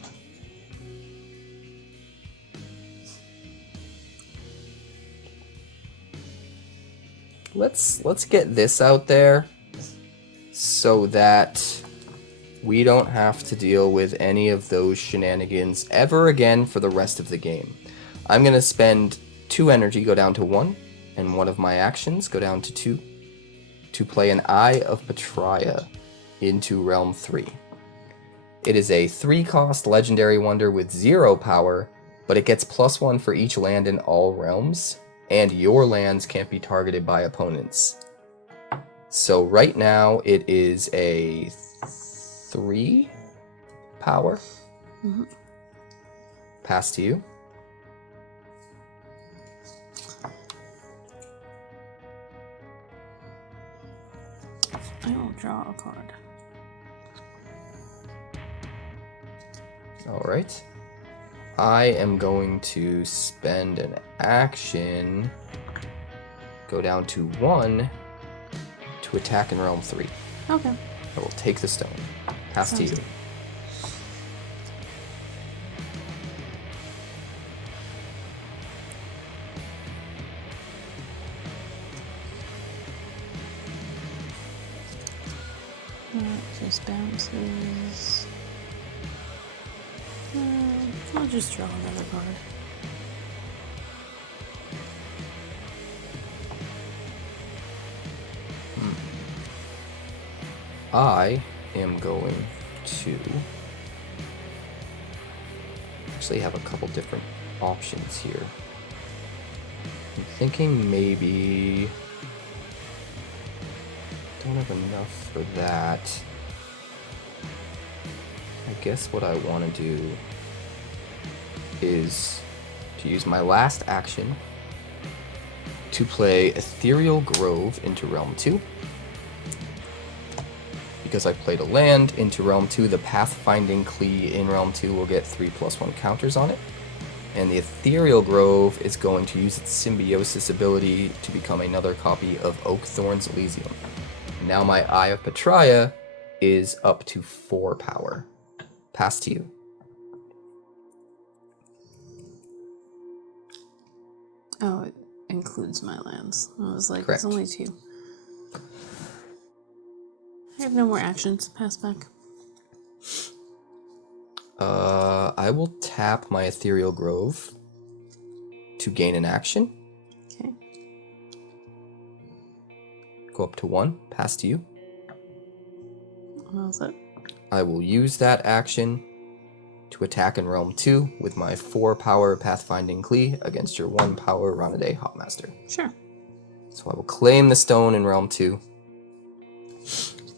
Let's get this out there so that we don't have to deal with any of those shenanigans ever again for the rest of the game. I'm going to spend 2 energy, go down to 1, and one of my actions go down to 2 to play an Eye of Petraea into Realm 3. It is a 3-cost legendary wonder with 0 power, but it gets +1 for each land in all realms, and your lands can't be targeted by opponents. So right now it is a 3 power. Mm-hmm. Pass to you. I will draw a card. Alright. I am going to spend an action, go down to 1 to attack in Realm 3. Okay. I will take the stone. Pass to you. Just bounces. I'll just draw another card. I am going to actually have a couple different options here. I'm thinking maybe don't have enough for that. I guess what I want to do is to use my last action to play Ethereal Grove into Realm 2. Because I played a land into Realm 2, the Pathfinding Klee in Realm 2 will get 3+1 counters on it. And the Ethereal Grove is going to use its Symbiosis ability to become another copy of Oakthorn's Elysium. Now my Eye of Petraea is up to 4 power. Pass to you. Oh, it includes my lands. I was like, Correct. It's only 2. I have no more actions. Pass back. I will tap my Ethereal Grove to gain an action. Okay. Go up to 1. Pass to you. How's that? I will use that action to attack in Realm 2 with my 4 power Pathfinding Klee against your 1 power Ronade Hopmaster. Sure. So I will claim the stone in Realm 2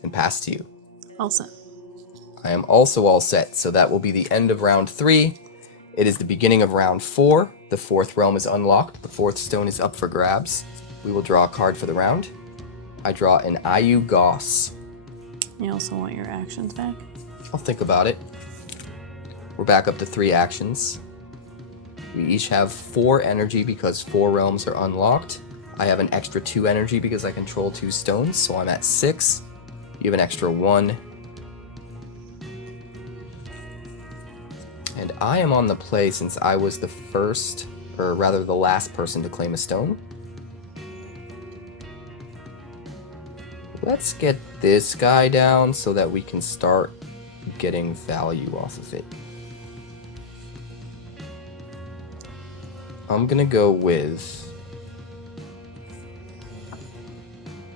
and pass to you. All set. I am also all set, so that will be the end of round 3. It is the beginning of round 4. The 4th realm is unlocked. The 4th stone is up for grabs. We will draw a card for the round. I draw an 𝐢𝐽. You also want your actions back? I'll think about it. We're back up to 3 actions. We each have 4 energy because 4 realms are unlocked. I have an extra 2 energy because I control 2 stones, so I'm at 6. You have an extra 1. And I am on the play since I was the first, or rather the last person to claim a stone. Let's get this guy down so that we can start getting value off of it. I'm gonna go with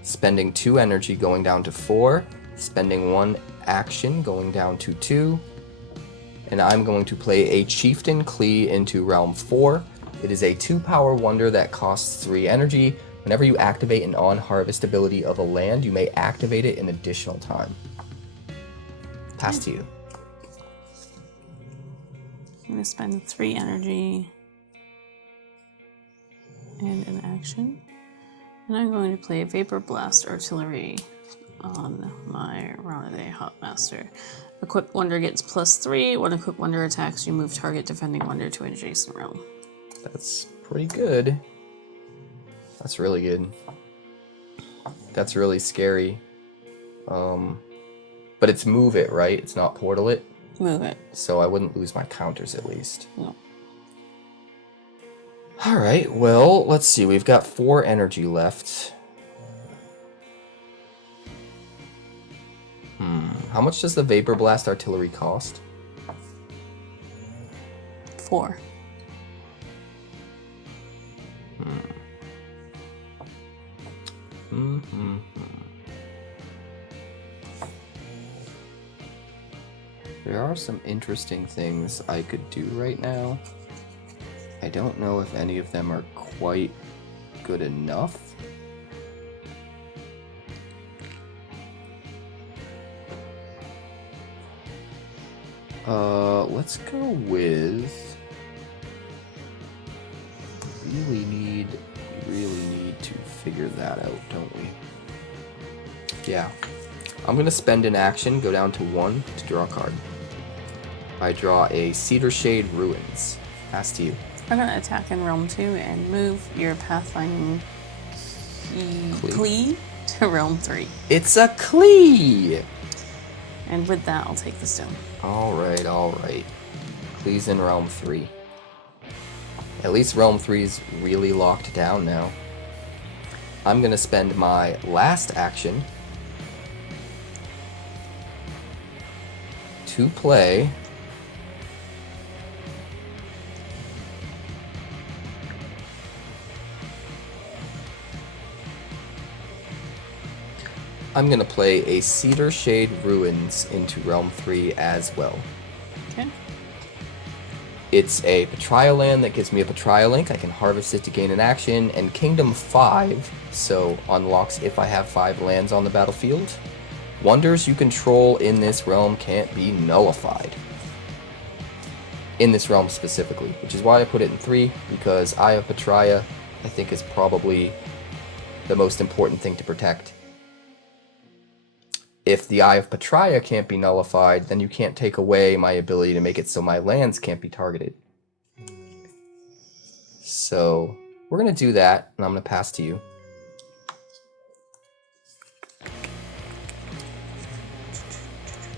spending 2 energy going down to 4, spending 1 action going down to 2, and I'm going to play a Chieftain Klee into Realm 4. It is a 2-power wonder that costs 3 energy. Whenever you activate an on-harvest ability of a land, you may activate it an additional time. Pass to you. I'm going to spend 3 energy and an action. And I'm going to play Vapor Blast Artillery on my Ronade Hopmaster. Equipped Wonder gets +3. When Equipped Wonder attacks, you move target defending Wonder to an adjacent realm. That's pretty good. That's really good. That's really scary. But it's move it, right? It's not portal it? Move it. So I wouldn't lose my counters at least. No. Alright, well, let's see. We've got 4 energy left. How much does the Vapor Blast Artillery cost? 4. There are some interesting things I could do right now. I don't know if any of them are quite good enough. Let's go with... We really need to figure that out, don't we? Yeah. I'm gonna spend an action, go down to 1 to draw a card. I draw a Cedar Shade Ruins. Pass to you. I'm going to attack in Realm 2 and move your Pathfinding Klee to Realm 3. It's a Klee! And with that, I'll take the stone. Alright, alright. Klee's in Realm 3. At least Realm 3 is really locked down now. I'm gonna spend my last action to play I'm going to play a Cedar Shade Ruins into Realm 3 as well. Okay. It's a Patria land that gives me a Patria Link. I can harvest it to gain an action, and Kingdom 5, so unlocks if I have 5 lands on the battlefield. Wonders you control in this realm can't be nullified. In this realm specifically, which is why I put it in 3, because Eye of Patria, I think, is probably the most important thing to protect. If the Eye of Patria can't be nullified, then you can't take away my ability to make it so my lands can't be targeted. So we're going to do that, and I'm going to pass to you.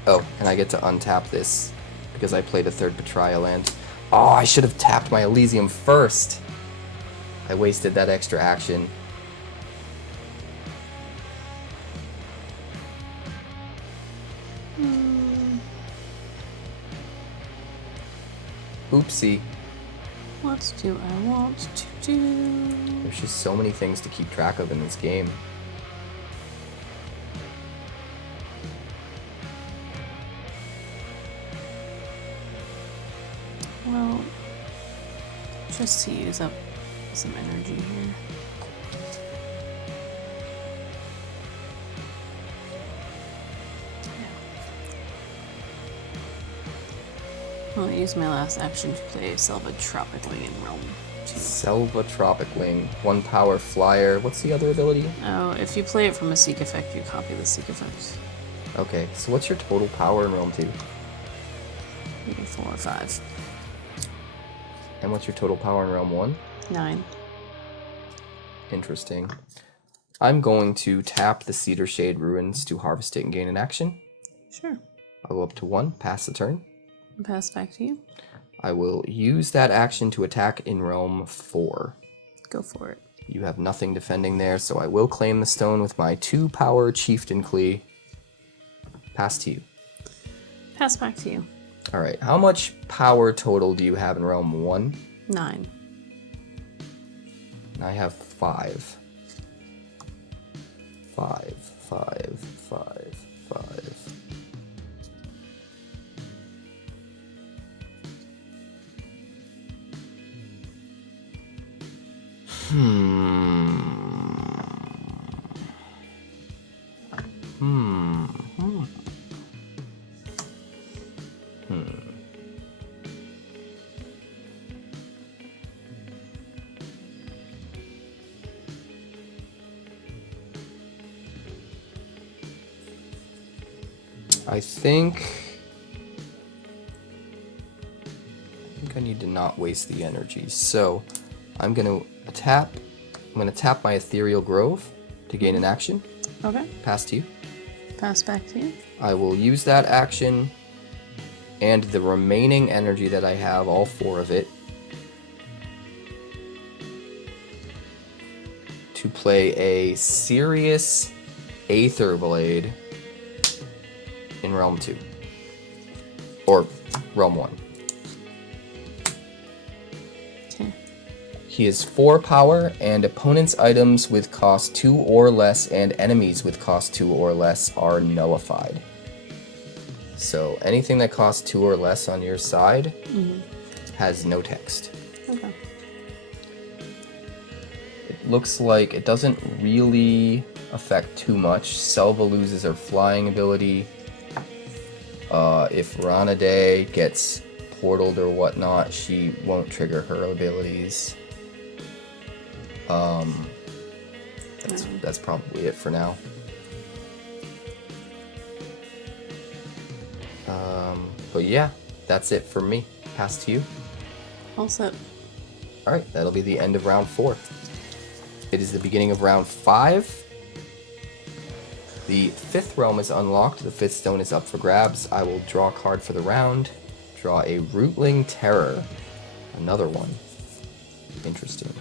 Oh, and I get to untap this because I played a 3rd Patria land. Oh, I should have tapped my Elysium first. I wasted that extra action. Oopsie. What do I want to do? There's just so many things to keep track of in this game. Well, just to use up some energy here. I'll use my last action to play 𝐿𝐴 Wing in Realm 2. 𝐿𝐴 Wing, 1 power flyer. What's the other ability? Oh, if you play it from a Seek effect, you copy the Seek effect. Okay, so what's your total power in Realm 2? Maybe 4 or 5. And what's your total power in Realm 1? 9. Interesting. I'm going to tap the Cedar Shade Ruins to harvest it and gain an action. Sure. I'll go up to 1, pass the turn. And pass back to you. I will use that action to attack in Realm 4. Go for it. You have nothing defending there, so I will claim the stone with my 2 power 𝐿𝐴. Pass to you. Pass back to you. Alright, how much power total do you have in Realm 1? 9. I have 5. 5, 5, 5, 5. I think I need to not waste the energy. So I'm going to tap my Ethereal Grove to gain an action. Okay. Pass to you. Pass back to you. I will use that action and the remaining energy that I have, all 4 of it, to play a Sirius Aether Blade in Realm 2. Or Realm 1. Okay. He is 4 power, and opponent's items with cost 2 or less and enemies with cost 2 or less are nullified. So anything that costs 2 or less on your side has no text. Okay. It looks like it doesn't really affect too much. Selva loses her flying ability. If 𝐼𝐻𝐻 gets portaled or whatnot, she won't trigger her abilities. That's probably it for now. But yeah, that's it for me. Pass to you. All set. Alright, that'll be the end of round 4. It is the beginning of round 5. The 5th realm is unlocked. The 5th stone is up for grabs. I will draw a card for the round. Draw a Rootling Terror. Another one. Interesting.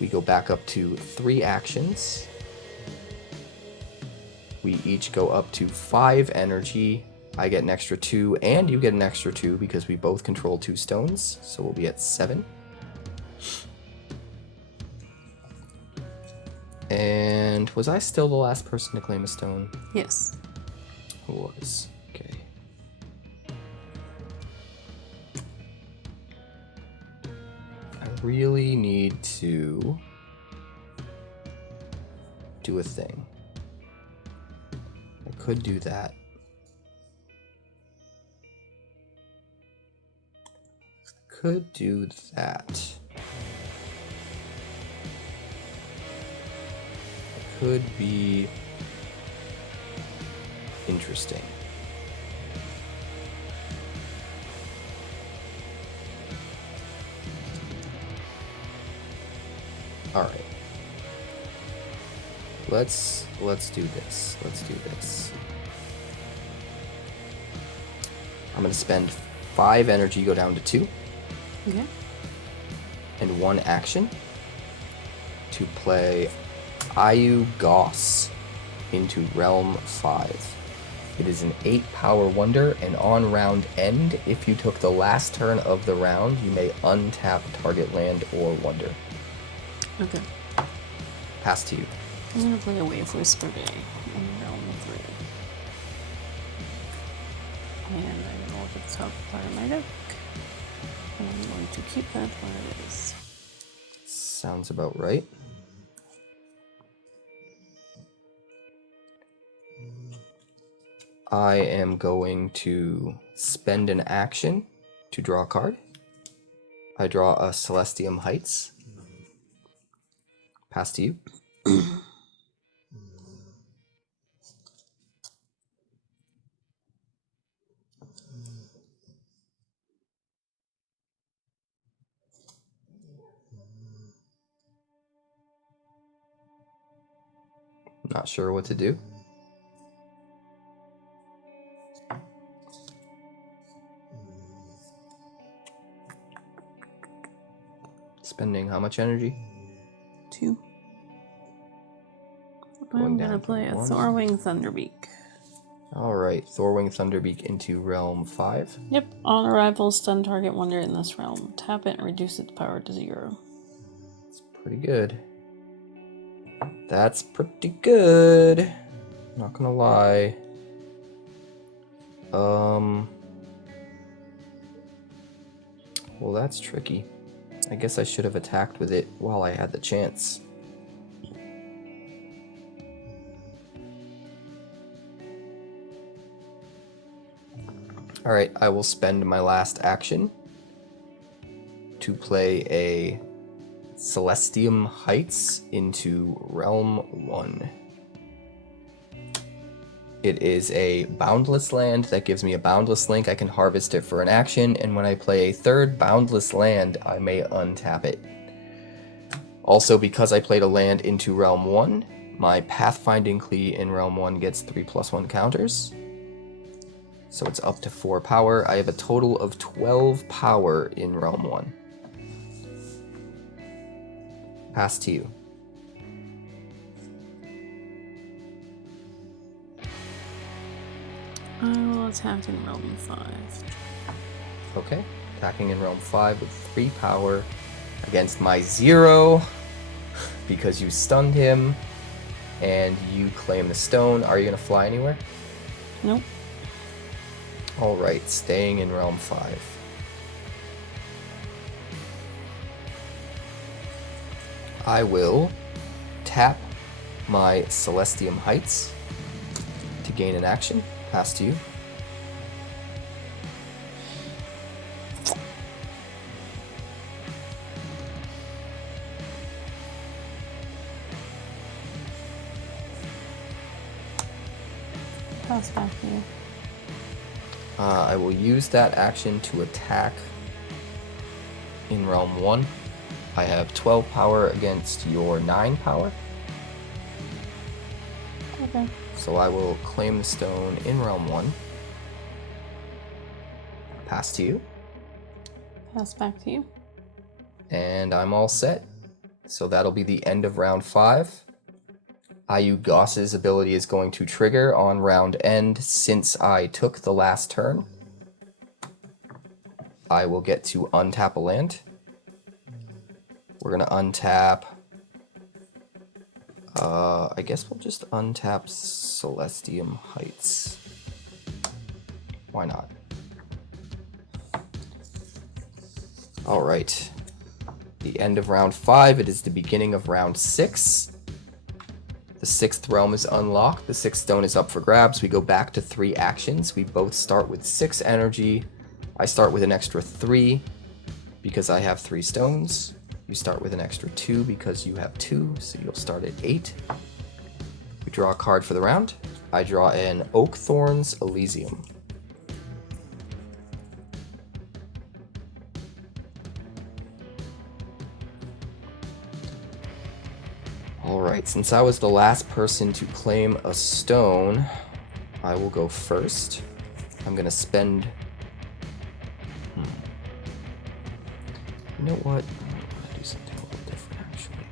We go back up to 3 actions. We each go up to 5 energy. I get an extra 2, and you get an extra 2 because we both control 2 stones. So we'll be at 7. And was I still the last person to claim a stone? Yes. Who was? Okay. I really need to do a thing. I could do that. Could do that. Could be interesting. All right. Let's do this. Let's do this. I'm gonna spend 5 energy, go down to 2. Okay. And 1 action to play 𝐖𝐢𝐽 into Realm 5. It is an 8 power wonder, and on round end, if you took the last turn of the round, you may untap target land or wonder. Okay. Pass to you. I'm gonna play a Wave Whisperer in Realm 3. And I'm gonna look at the top part of my deck. And I'm going to keep that where it is. Sounds about right. I am going to spend an action to draw a card. I draw a Celestium Heights. Pass to you. Not sure what to do. Spending how much energy? 2. Going I'm down gonna to play a 1. Thorwing Thunderbeak. Alright, Thorwing Thunderbeak into Realm 5. Yep, on arrival, stun target wonder in this realm. Tap it and reduce its power to 0. That's pretty good. That's pretty good. Not gonna lie. Well, that's tricky. I guess I should have attacked with it while I had the chance. Alright, I will spend my last action to play a Celestium Heights into Realm 1. It is a boundless land that gives me a boundless link. I can harvest it for an action, and when I play a third boundless land, I may untap it. Also, because I played a land into Realm 1, my Pathfinding Klee in Realm 1 gets 3+1 counters. So it's up to 4 power. I have a total of 12 power in Realm 1. Pass to you. I will attack in Realm 5. Okay, attacking in Realm 5 with 3 power against my 0 because you stunned him and you claim the stone. Are you going to fly anywhere? Nope. Alright, staying in Realm 5. I will tap my Celestium Heights to gain an action. Pass to you. Pass back to you. I will use that action to attack in Realm 1. I have 12 power against your 9 power. Okay. So I will claim the stone in Realm 1. Pass to you. Pass back to you. And I'm all set. So that'll be the end of round 5. 𝐢𝐽𝐡's ability is going to trigger on round end. Since I took the last turn, I will get to untap a land. We're going to untap... I guess we'll just untap Celestium Heights. Why not? Alright. The end of round 5, it is the beginning of round 6. The 6th realm is unlocked. The 6th stone is up for grabs. We go back to 3 actions. We both start with 6 energy. I start with an extra 3 because I have 3 stones. You start with an extra 2 because you have 2, so you'll start at 8. We draw a card for the round. I draw an Oakthorn's Elysium. Alright, since I was the last person to claim a stone, I will go first. I'm gonna spend... You know what? I'm gonna do something a little different, actually.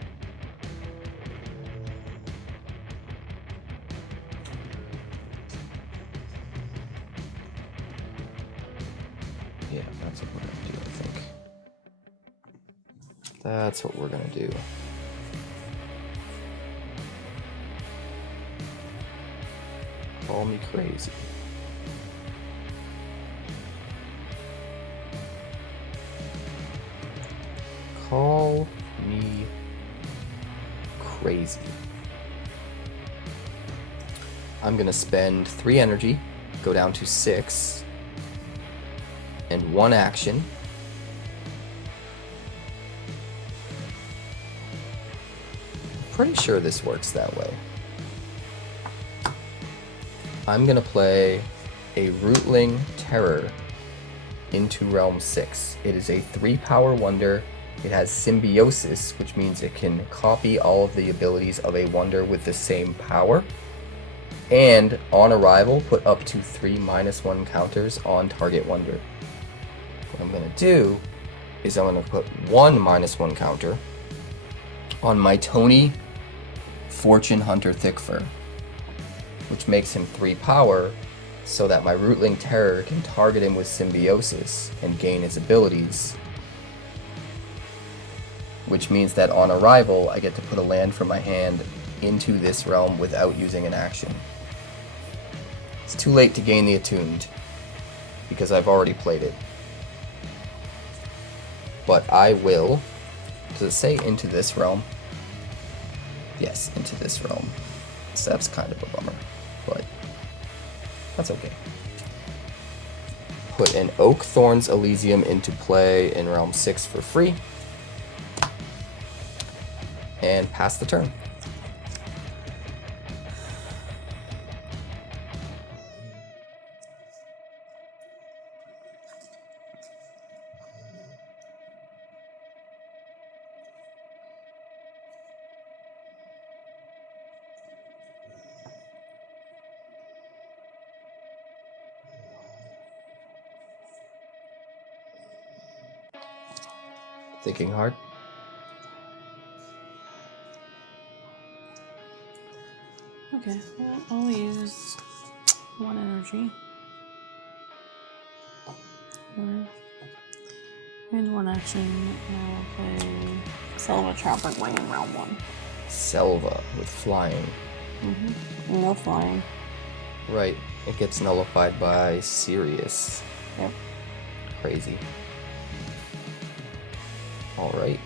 Yeah, that's what we're gonna do, I think. That's what we're gonna do. Call me crazy. Call me crazy. I'm gonna spend 3 energy, go down to 6, and 1 action. Pretty sure this works that way. I'm gonna play a Rootling Terror into Realm 6. It is a 3-power wonder. It has symbiosis, which means it can copy all of the abilities of a wonder with the same power. And on arrival, put up to 3 -1 counters on target wonder. What I'm gonna do is I'm gonna put 1 -1 counter on my Tony Fortune Hunter Thickfur, which makes him 3 power, so that my Rootling Terror can target him with symbiosis and gain his abilities. Which means that on arrival, I get to put a land from my hand into this realm without using an action. It's too late to gain the Attuned, because I've already played it. But I will, does it say into this realm? Yes, into this realm. So that's kind of a bummer, but that's okay. Put an Oakthorn's Elysium into play in Realm 6 for free. And pass the turn. Thinking hard. Okay, well, I'll use 1 energy. And 1 action, and I'll play Selva Trapper Wing in round 1. Selva with flying. No flying. Right, it gets nullified by Sirius. Yep. Crazy. Alright.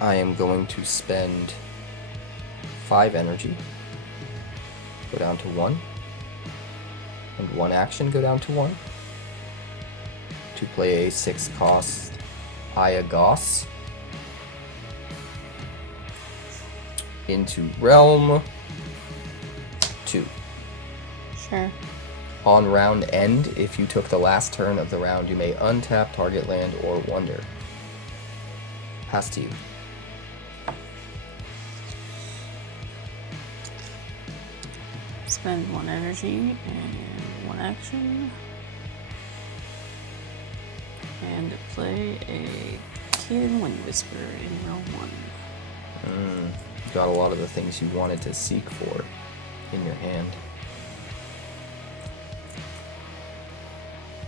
I am going to spend 5 energy, go down to 1, and 1 action, go down to 1, to play a 6-cost 𝐖𝐬𝐽𝐡 into Realm 2. Sure. On round end, if you took the last turn of the round, you may untap target land or wonder. Pass to you. Spend 1 energy and 1 action. And play a Kid Wind Whisper in round 1. got a lot of the things you wanted to seek for in your hand.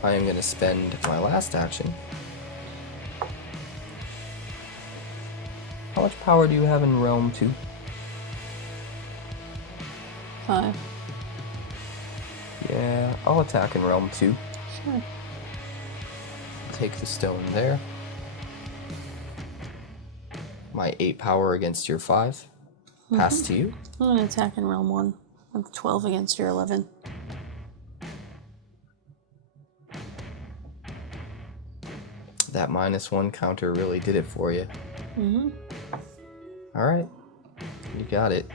I am going to spend my last action. How much power do you have in Realm 2? 5. Yeah, I'll attack in Realm 2. Sure. Take the stone there. My 8 power against your 5. Pass to you. I'm going to attack in Realm 1 with 12 against your 11. That -1 counter really did it for you. Mm-hmm. Alright. You got it.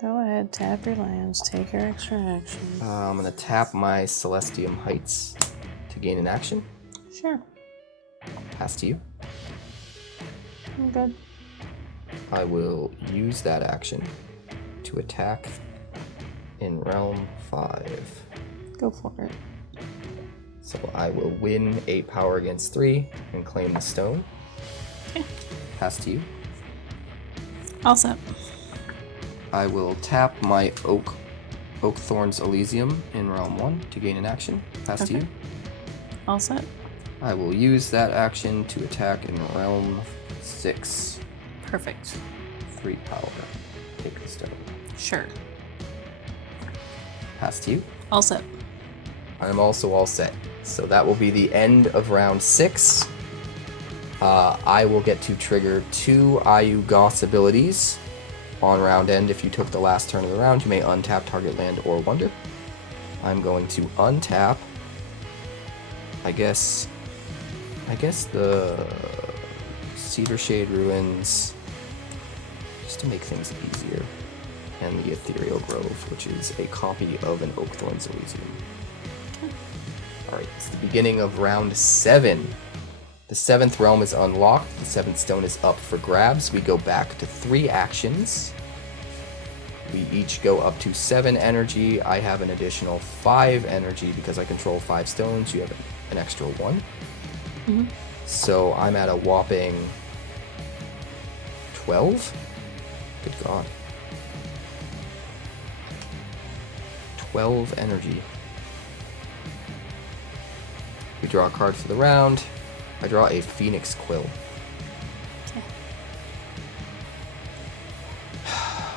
Go ahead, tap your lands, take your extra action. I'm going to tap my Celestium Heights to gain an action. Sure. Pass to you. I'm good. I will use that action to attack in Realm 5. Go for it. So I will win 8 power against 3 and claim the stone. Okay. Pass to you. All set. I will tap my Oakthorn's Elysium in Realm 1 to gain an action. Pass to you. All set. I will use that action to attack in Realm 6. Perfect. 3 power. Take the stone. Sure. Pass to you. All set. I'm also all set. So that will be the end of round 6. I will get to trigger 2 𝐖𝐢𝐽 abilities on round end. If you took the last turn of the round, you may untap target land or wonder. I'm going to untap, I guess the Cedar Shade Ruins, just to make things easier, and the Ethereal Grove, which is a copy of an Oakthorn's Elysium. Alright, it's the beginning of round 7. The 7th realm is unlocked. The 7th stone is up for grabs. We go back to 3 actions. We each go up to 7 energy. I have an additional 5 energy because I control 5 stones. You have an extra 1. Mm-hmm. So I'm at a whopping 12. Good God. 12 energy. We draw a card for the round. I draw a Phoenix Quill. Okay.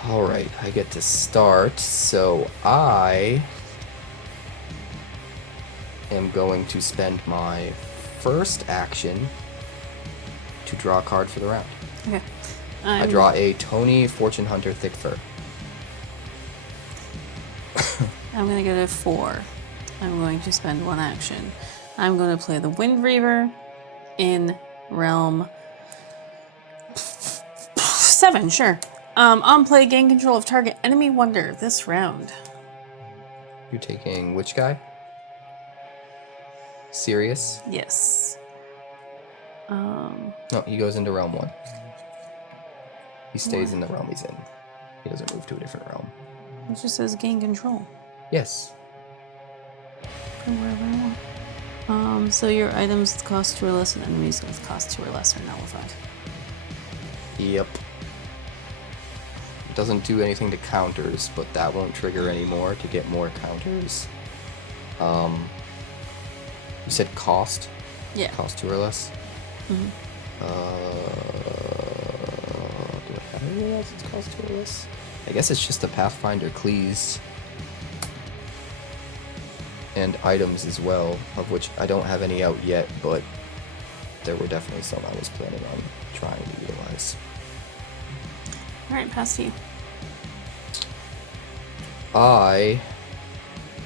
Alright, I get to start, so I am going to spend my first action to draw a card for the round. Okay. I draw a Tony Fortune Hunter Thick Fur. I'm going to go to 4. I'm going to spend 1 action. I'm going to play the Wind Reaver in Realm 7, sure. On play, gain control of target enemy wonder this round. You're taking which guy? Sirius? Yes. No, he goes into Realm 1. He stays in the realm he's in. He doesn't move to a different realm. It just says gain control. Yes. Go wherever I want. So your items with cost 2 or less and enemies with cost 2 or less are nullified. Yep. It doesn't do anything to counters, but that won't trigger anymore to get more counters. You said cost? Yeah. Cost 2 or less? Mm-hmm. Do I have anything else that's cost 2 or less? I guess it's just the Pathfinder Cleese. And items as well, of which I don't have any out yet, but there were definitely some I was planning on trying to utilize. Alright, pass to you. I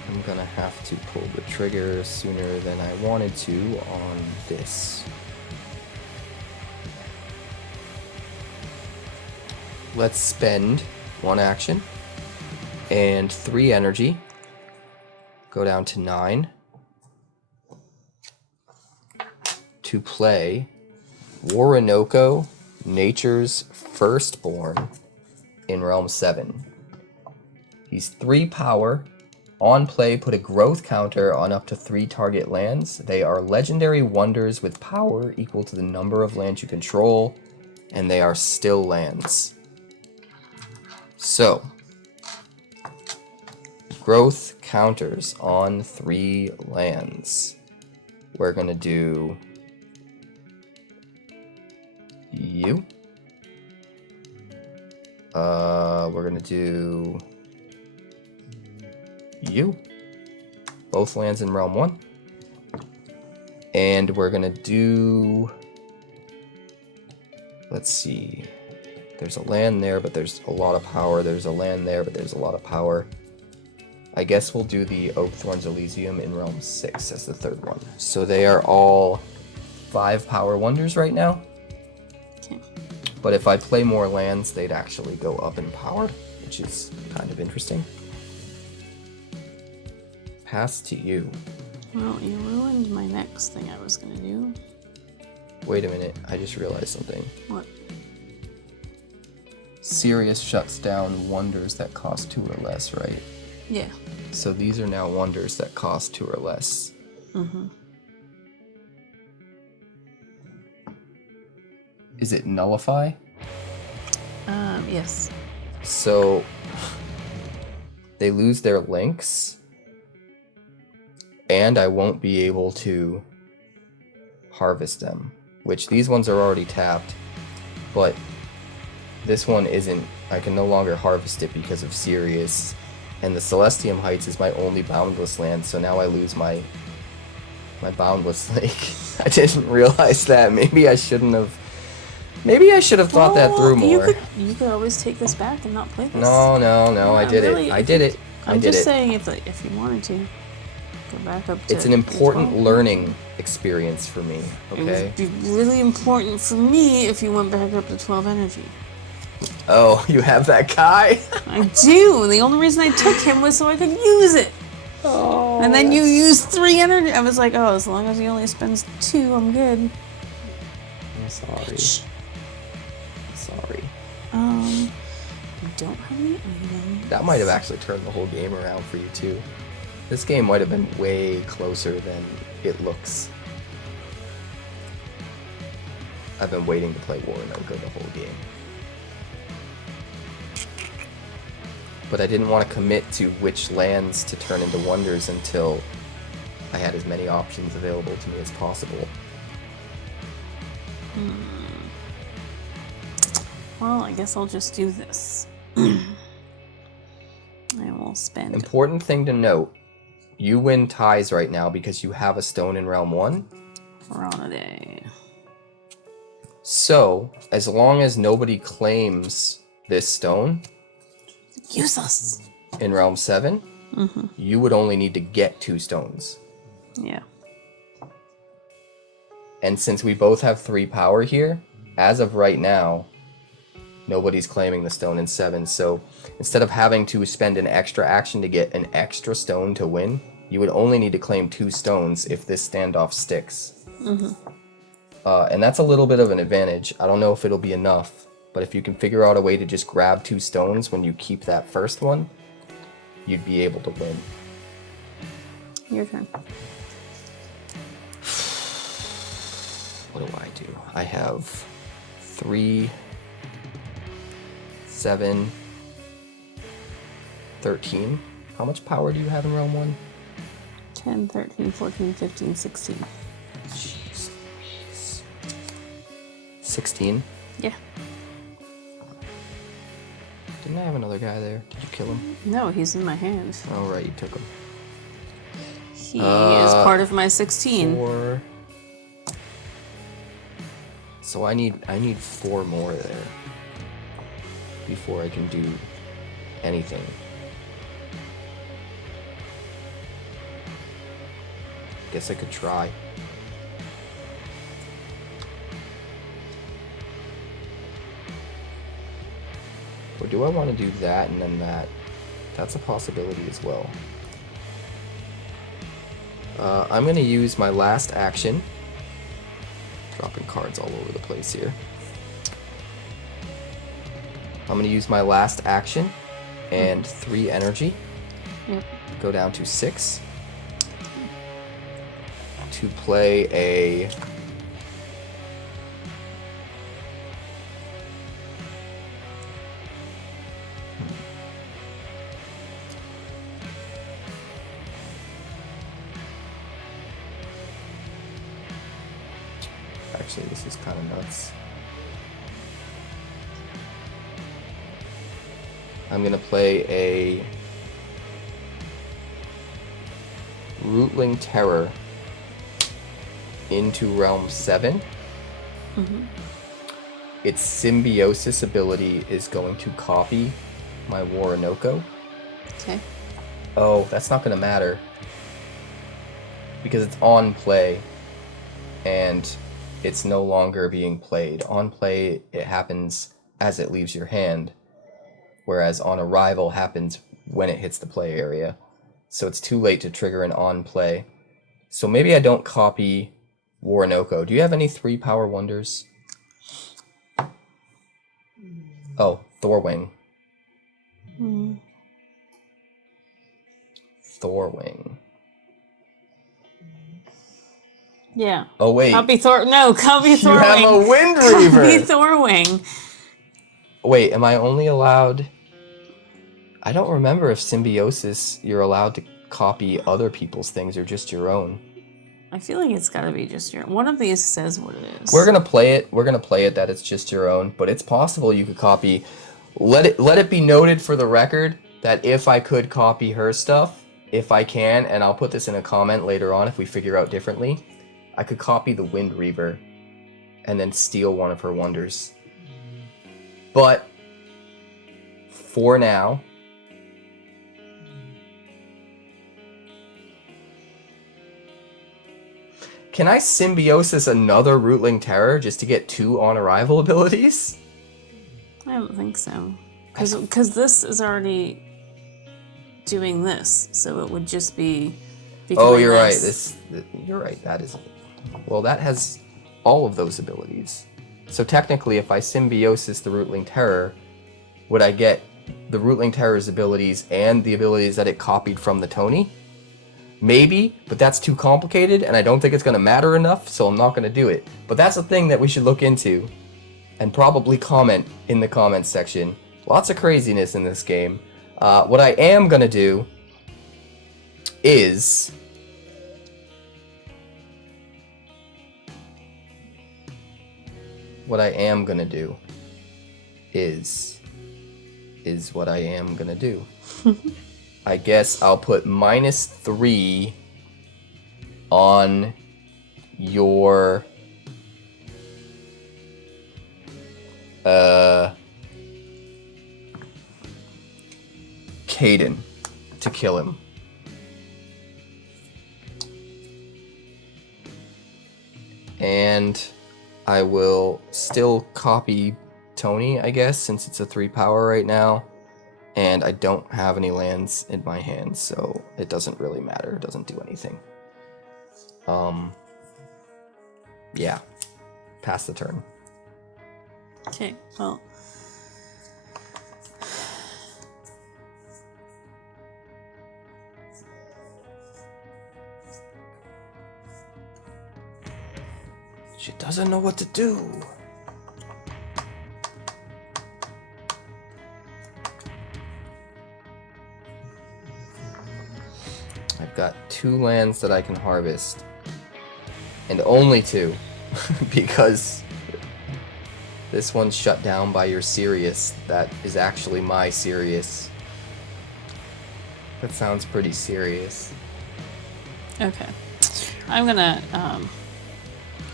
am gonna have to pull the trigger sooner than I wanted to on this. Let's spend 1 action and 3 energy. Go down to 9 to play Oroonoko, Nature's Firstborn in Realm 7. He's 3 power. On play, put a growth counter on up to 3 target lands. They are legendary wonders with power equal to the number of lands you control. and they are still lands. So, growth counters on 3 lands. We're gonna do you. We're gonna do you. Both lands in Realm 1. And we're gonna do, let's see, there's a land there, but there's a lot of power. There's a land there, but there's a lot of power. I guess we'll do the Oakthorn's Elysium in Realm 6 as the 3rd one. So they are all 5 power wonders right now. Okay. But if I play more lands, they'd actually go up in power, which is kind of interesting. Pass to you. Well, you ruined my next thing I was gonna do. Wait a minute, I just realized something. What? Sirius shuts down wonders that cost 2 or less, right? Yeah. So these are now wonders that cost 2 or less. Mm-hmm. Is it nullify? Yes. So they lose their links, and I won't be able to harvest them, which these ones are already tapped, but this one isn't. I can no longer harvest it because of Sirius, and the Celestium Heights is my only boundless land, so now I lose my boundless lake. I didn't realize that. Maybe I shouldn't have. Maybe I should have thought that through more. You could always take this back and not play this. No, Yeah, I did it. I did it. I'm just saying, if you wanted to, go back up to. It's an important learning experience for me. Okay. It would be really important for me if you went back up to 12 energy. Oh, you have that guy? I do. And the only reason I took him was so I could use it. Oh. And then you used 3 energy. I was like, oh, as long as he only spends 2, I'm good. I'm sorry. Sorry. You don't have any items. That might have actually turned the whole game around for you too. This game might have been way closer than it looks. I've been waiting to play Oronoka the whole game. But I didn't want to commit to which lands to turn into wonders until I had as many options available to me as possible. Well, I guess I'll just do this. I will spend. Important thing to note, you win ties right now because you have a stone in Realm 1. Ronade. So, as long as nobody claims this stone Use us. in Realm 7, you would only need to get 2 stones. Yeah. And since we both have 3 power here, as of right now, nobody's claiming the stone in 7, so instead of having to spend an extra action to get an extra stone to win, you would only need to claim 2 stones if this standoff sticks. And that's a little bit of an advantage. I don't know if it'll be enough, but if you can figure out a way to just grab 2 stones when you keep that first one, you'd be able to win. Your turn. What do I do? I have 3, 7, 13. How much power do you have in Realm 1? 10, 13, 14, 15, 16. Jeez Louise. 16? Yeah. Didn't I have another guy there? Did you kill him? No, he's in my hand. Oh, right, you took him. He is part of my 16. 4. So I need 4 more there before I can do anything. Guess I could try. Or do I want to do that and then that? That's a possibility as well. I'm going to use my last action. Dropping cards all over the place here. I'm going to use my last action and 3 energy. Yep. Go down to 6. To play a Actually, this is kind of nuts. I'm gonna play a Rootling Terror into Realm 7. Its Symbiosis ability is going to copy my 𝐻𝒂𝒂. Okay. Oh, that's not gonna matter because it's on play and it's no longer being played. On play, it happens as it leaves your hand, whereas on arrival happens when it hits the play area. So it's too late to trigger an on play. So maybe I don't copy 𝐻𝒂𝒂. Do you have any 3-power wonders? Oh, Thorwing. Thorwing. Yeah. Oh wait. Copy Thorwing. You have a Wind Reaver. Copy Thorwing. Wait, am I only allowed? I don't remember if Symbiosis you're allowed to copy other people's things or just your own. I feel like it's gotta be just your. One of these says what it is. We're gonna play it. We're gonna play it that it's just your own, but it's possible you could copy. Let it be noted for the record that if I could copy her stuff, if I can, and I'll put this in a comment later on if we figure out differently, I could copy the Wind Reaver and then steal one of her wonders. But for now, can I Symbiosis another Rootling Terror just to get 2 on arrival abilities? I don't think so. Because this is already doing this, so it would just be. Oh, you're right. You're right. That is. Well, that has all of those abilities. So technically, if I Symbiosis the Rootling Terror, would I get the Rootling Terror's abilities and the abilities that it copied from the Tony? Maybe, but that's too complicated, and I don't think it's going to matter enough, so I'm not going to do it. But that's a thing that we should look into, and probably comment in the comments section. Lots of craziness in this game. What I am going to do is... what I am going to do is what I am going to do. I guess I'll put -3 on your Caden to kill him. And I will still copy Tony, I guess, since it's a 3-power right now. And I don't have any lands in my hand, so it doesn't really matter. It doesn't do anything. Yeah. Pass the turn. Okay, well. She doesn't know what to do. I've got 2 lands that I can harvest. And only 2. Because this one's shut down by your Sirius. That is actually my Sirius. That sounds pretty serious. Okay. I'm gonna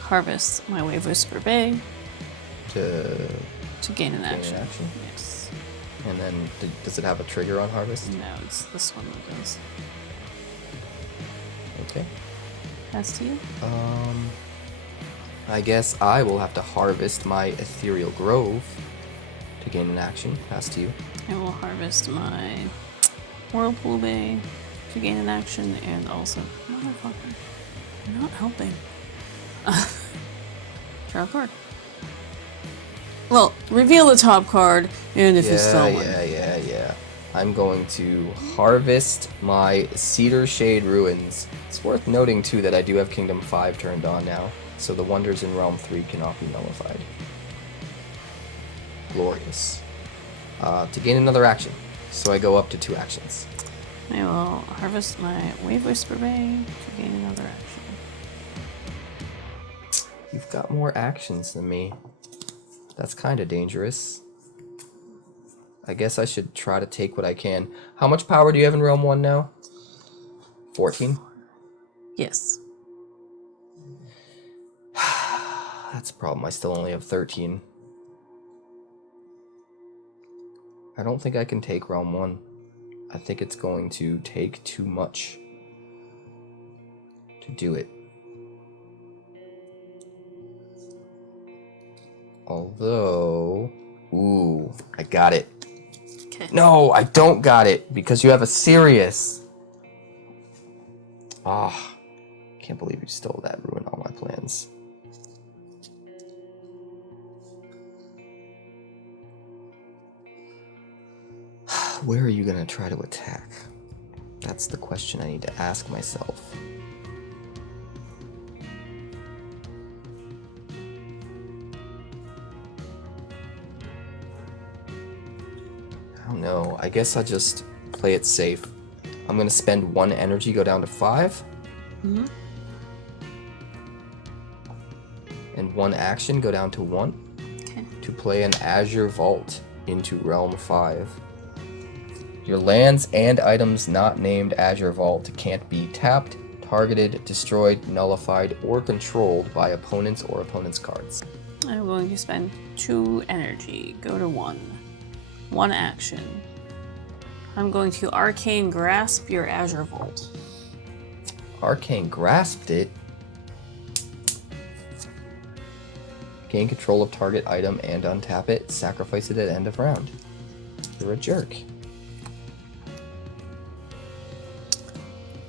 harvest my 𝐕𝒂𝒄𝒄 to gain an action. Yes. And then, does it have a trigger on harvest? No, it's this one that does. Okay. Pass to you. I guess I will have to harvest my Ethereal Grove to gain an action. Pass to you. I will harvest my 𝑊𝒄𝒄 to gain an action, and also, motherfucker, you're not helping. Draw a card. Well, reveal the top card, and if you still win. Yeah. I'm going to harvest my Cedar Shade Ruins. It's worth noting, too, that I do have Kingdom 5 turned on now, so the wonders in Realm 3 cannot be nullified. Glorious. To gain another action, so I go up to 2 actions. I will harvest my 𝐕𝒂𝒄𝒄 to gain another action. You've got more actions than me. That's kind of dangerous. I guess I should try to take what I can. How much power do you have in Realm 1 now? 14? Yes. That's a problem. I still only have 13. I don't think I can take Realm 1. I think it's going to take too much to do it. Although... Ooh, I got it. Okay. No, I don't got it because you have a Sirius. Ah, can't believe you stole that. Ruined all my plans. Where are you gonna try to attack? That's the question I need to ask myself. I don't know. I guess I'll just play it safe. I'm gonna spend 1 energy, go down to 5. Mm-hmm. And 1 action, go down to 1. Okay. To play an Azure Vault into Realm 5. Your lands and items not named Azure Vault can't be tapped, targeted, destroyed, nullified, or controlled by opponents or opponents' cards. I'm going to spend 2 energy, go to 1. 1 action. I'm going to Arcane Grasp your Azure Vault. Arcane grasped it. Gain control of target item and untap it. Sacrifice it at end of round. You're a jerk.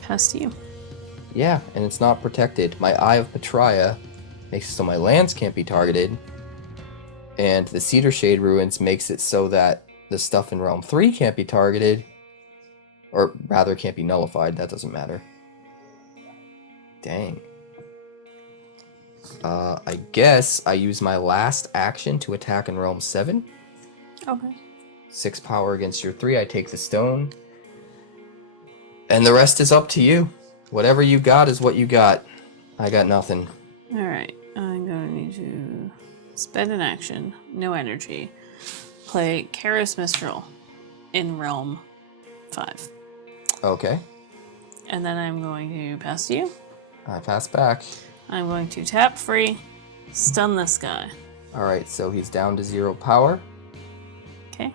Pass to you. Yeah, and it's not protected. My Eye of Petraea makes it so my lands can't be targeted. And the Cedar Shade Ruins makes it so that the stuff in Realm 3 can't be targeted. Or rather, can't be nullified. That doesn't matter. Dang. I guess I use my last action to attack in Realm 7. Okay. 6 power against your 3. I take the stone. And the rest is up to you. Whatever you got is what you got. I got nothing. Alright. I'm going to spend an action. No energy. Play Karis Mistral in Realm 5. Okay. And then I'm going to pass to you. I pass back. I'm going to tap free, stun this guy. Alright, so he's down to 0 power. Okay.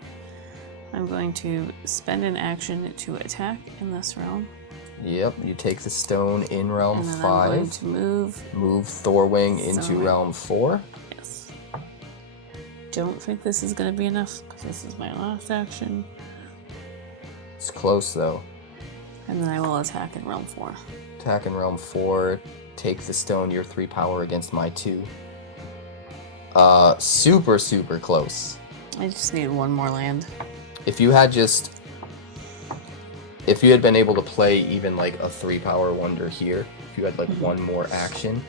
I'm going to spend an action to attack in this realm. Yep, you take the stone in Realm And then 5. I'm going to move. Move Thorwing into Thorwing. Realm 4. Yes. Don't think this is going to be enough, because this is my last action. It's close, though. And then I will attack in Realm 4. Attack in Realm 4. Take the stone, your 3 power against my 2. Super, super close. I just need 1 more land. If you had been able to play even like a 3 power wonder here, if you had like 1 more action,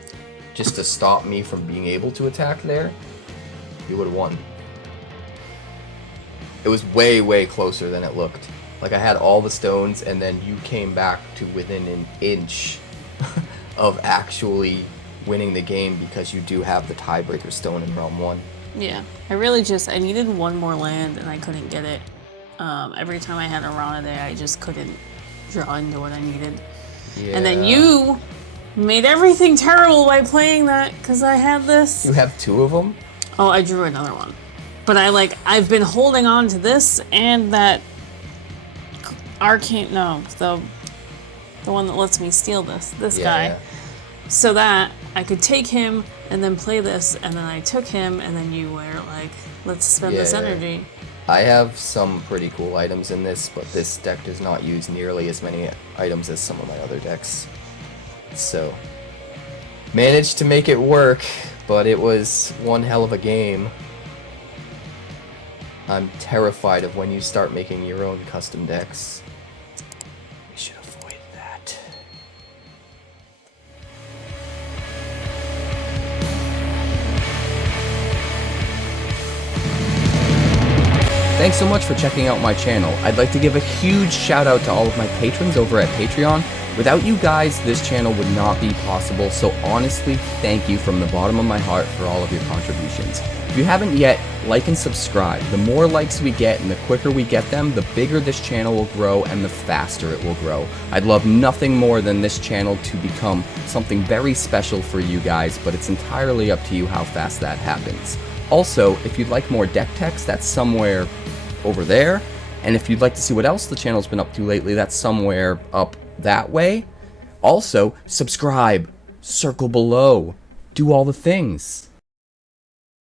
just to stop me from being able to attack there, you would have won. It was way, way closer than it looked. Like I had all the stones and then you came back to within an inch of actually winning the game because you do have the tiebreaker stone in Realm 1. Yeah. I needed 1 more land and I couldn't get it. Every time I had a Ronade, I just couldn't draw into what I needed. Yeah. And then you made everything terrible by playing that, because I had this. You have 2 of them? Oh, I drew another one. But I've been holding on to this and that arcane, no, the one that lets me steal this guy. Yeah. So that I could take him and then play this, and then I took him, and then you were like, let's spend this energy. I have some pretty cool items in this, but this deck does not use nearly as many items as some of my other decks. So, managed to make it work, but it was one hell of a game. I'm terrified of when you start making your own custom decks. We should avoid that. Thanks so much for checking out my channel. I'd like to give a huge shout out to all of my patrons over at Patreon. Without you guys, this channel would not be possible, so honestly, thank you from the bottom of my heart for all of your contributions. If you haven't yet, like and subscribe. The more likes we get and the quicker we get them, the bigger this channel will grow and the faster it will grow. I'd love nothing more than this channel to become something very special for you guys, but it's entirely up to you how fast that happens. Also, if you'd like more deck techs, that's somewhere over there. And if you'd like to see what else the channel's been up to lately, that's somewhere up that way. Also, subscribe, circle below, do all the things.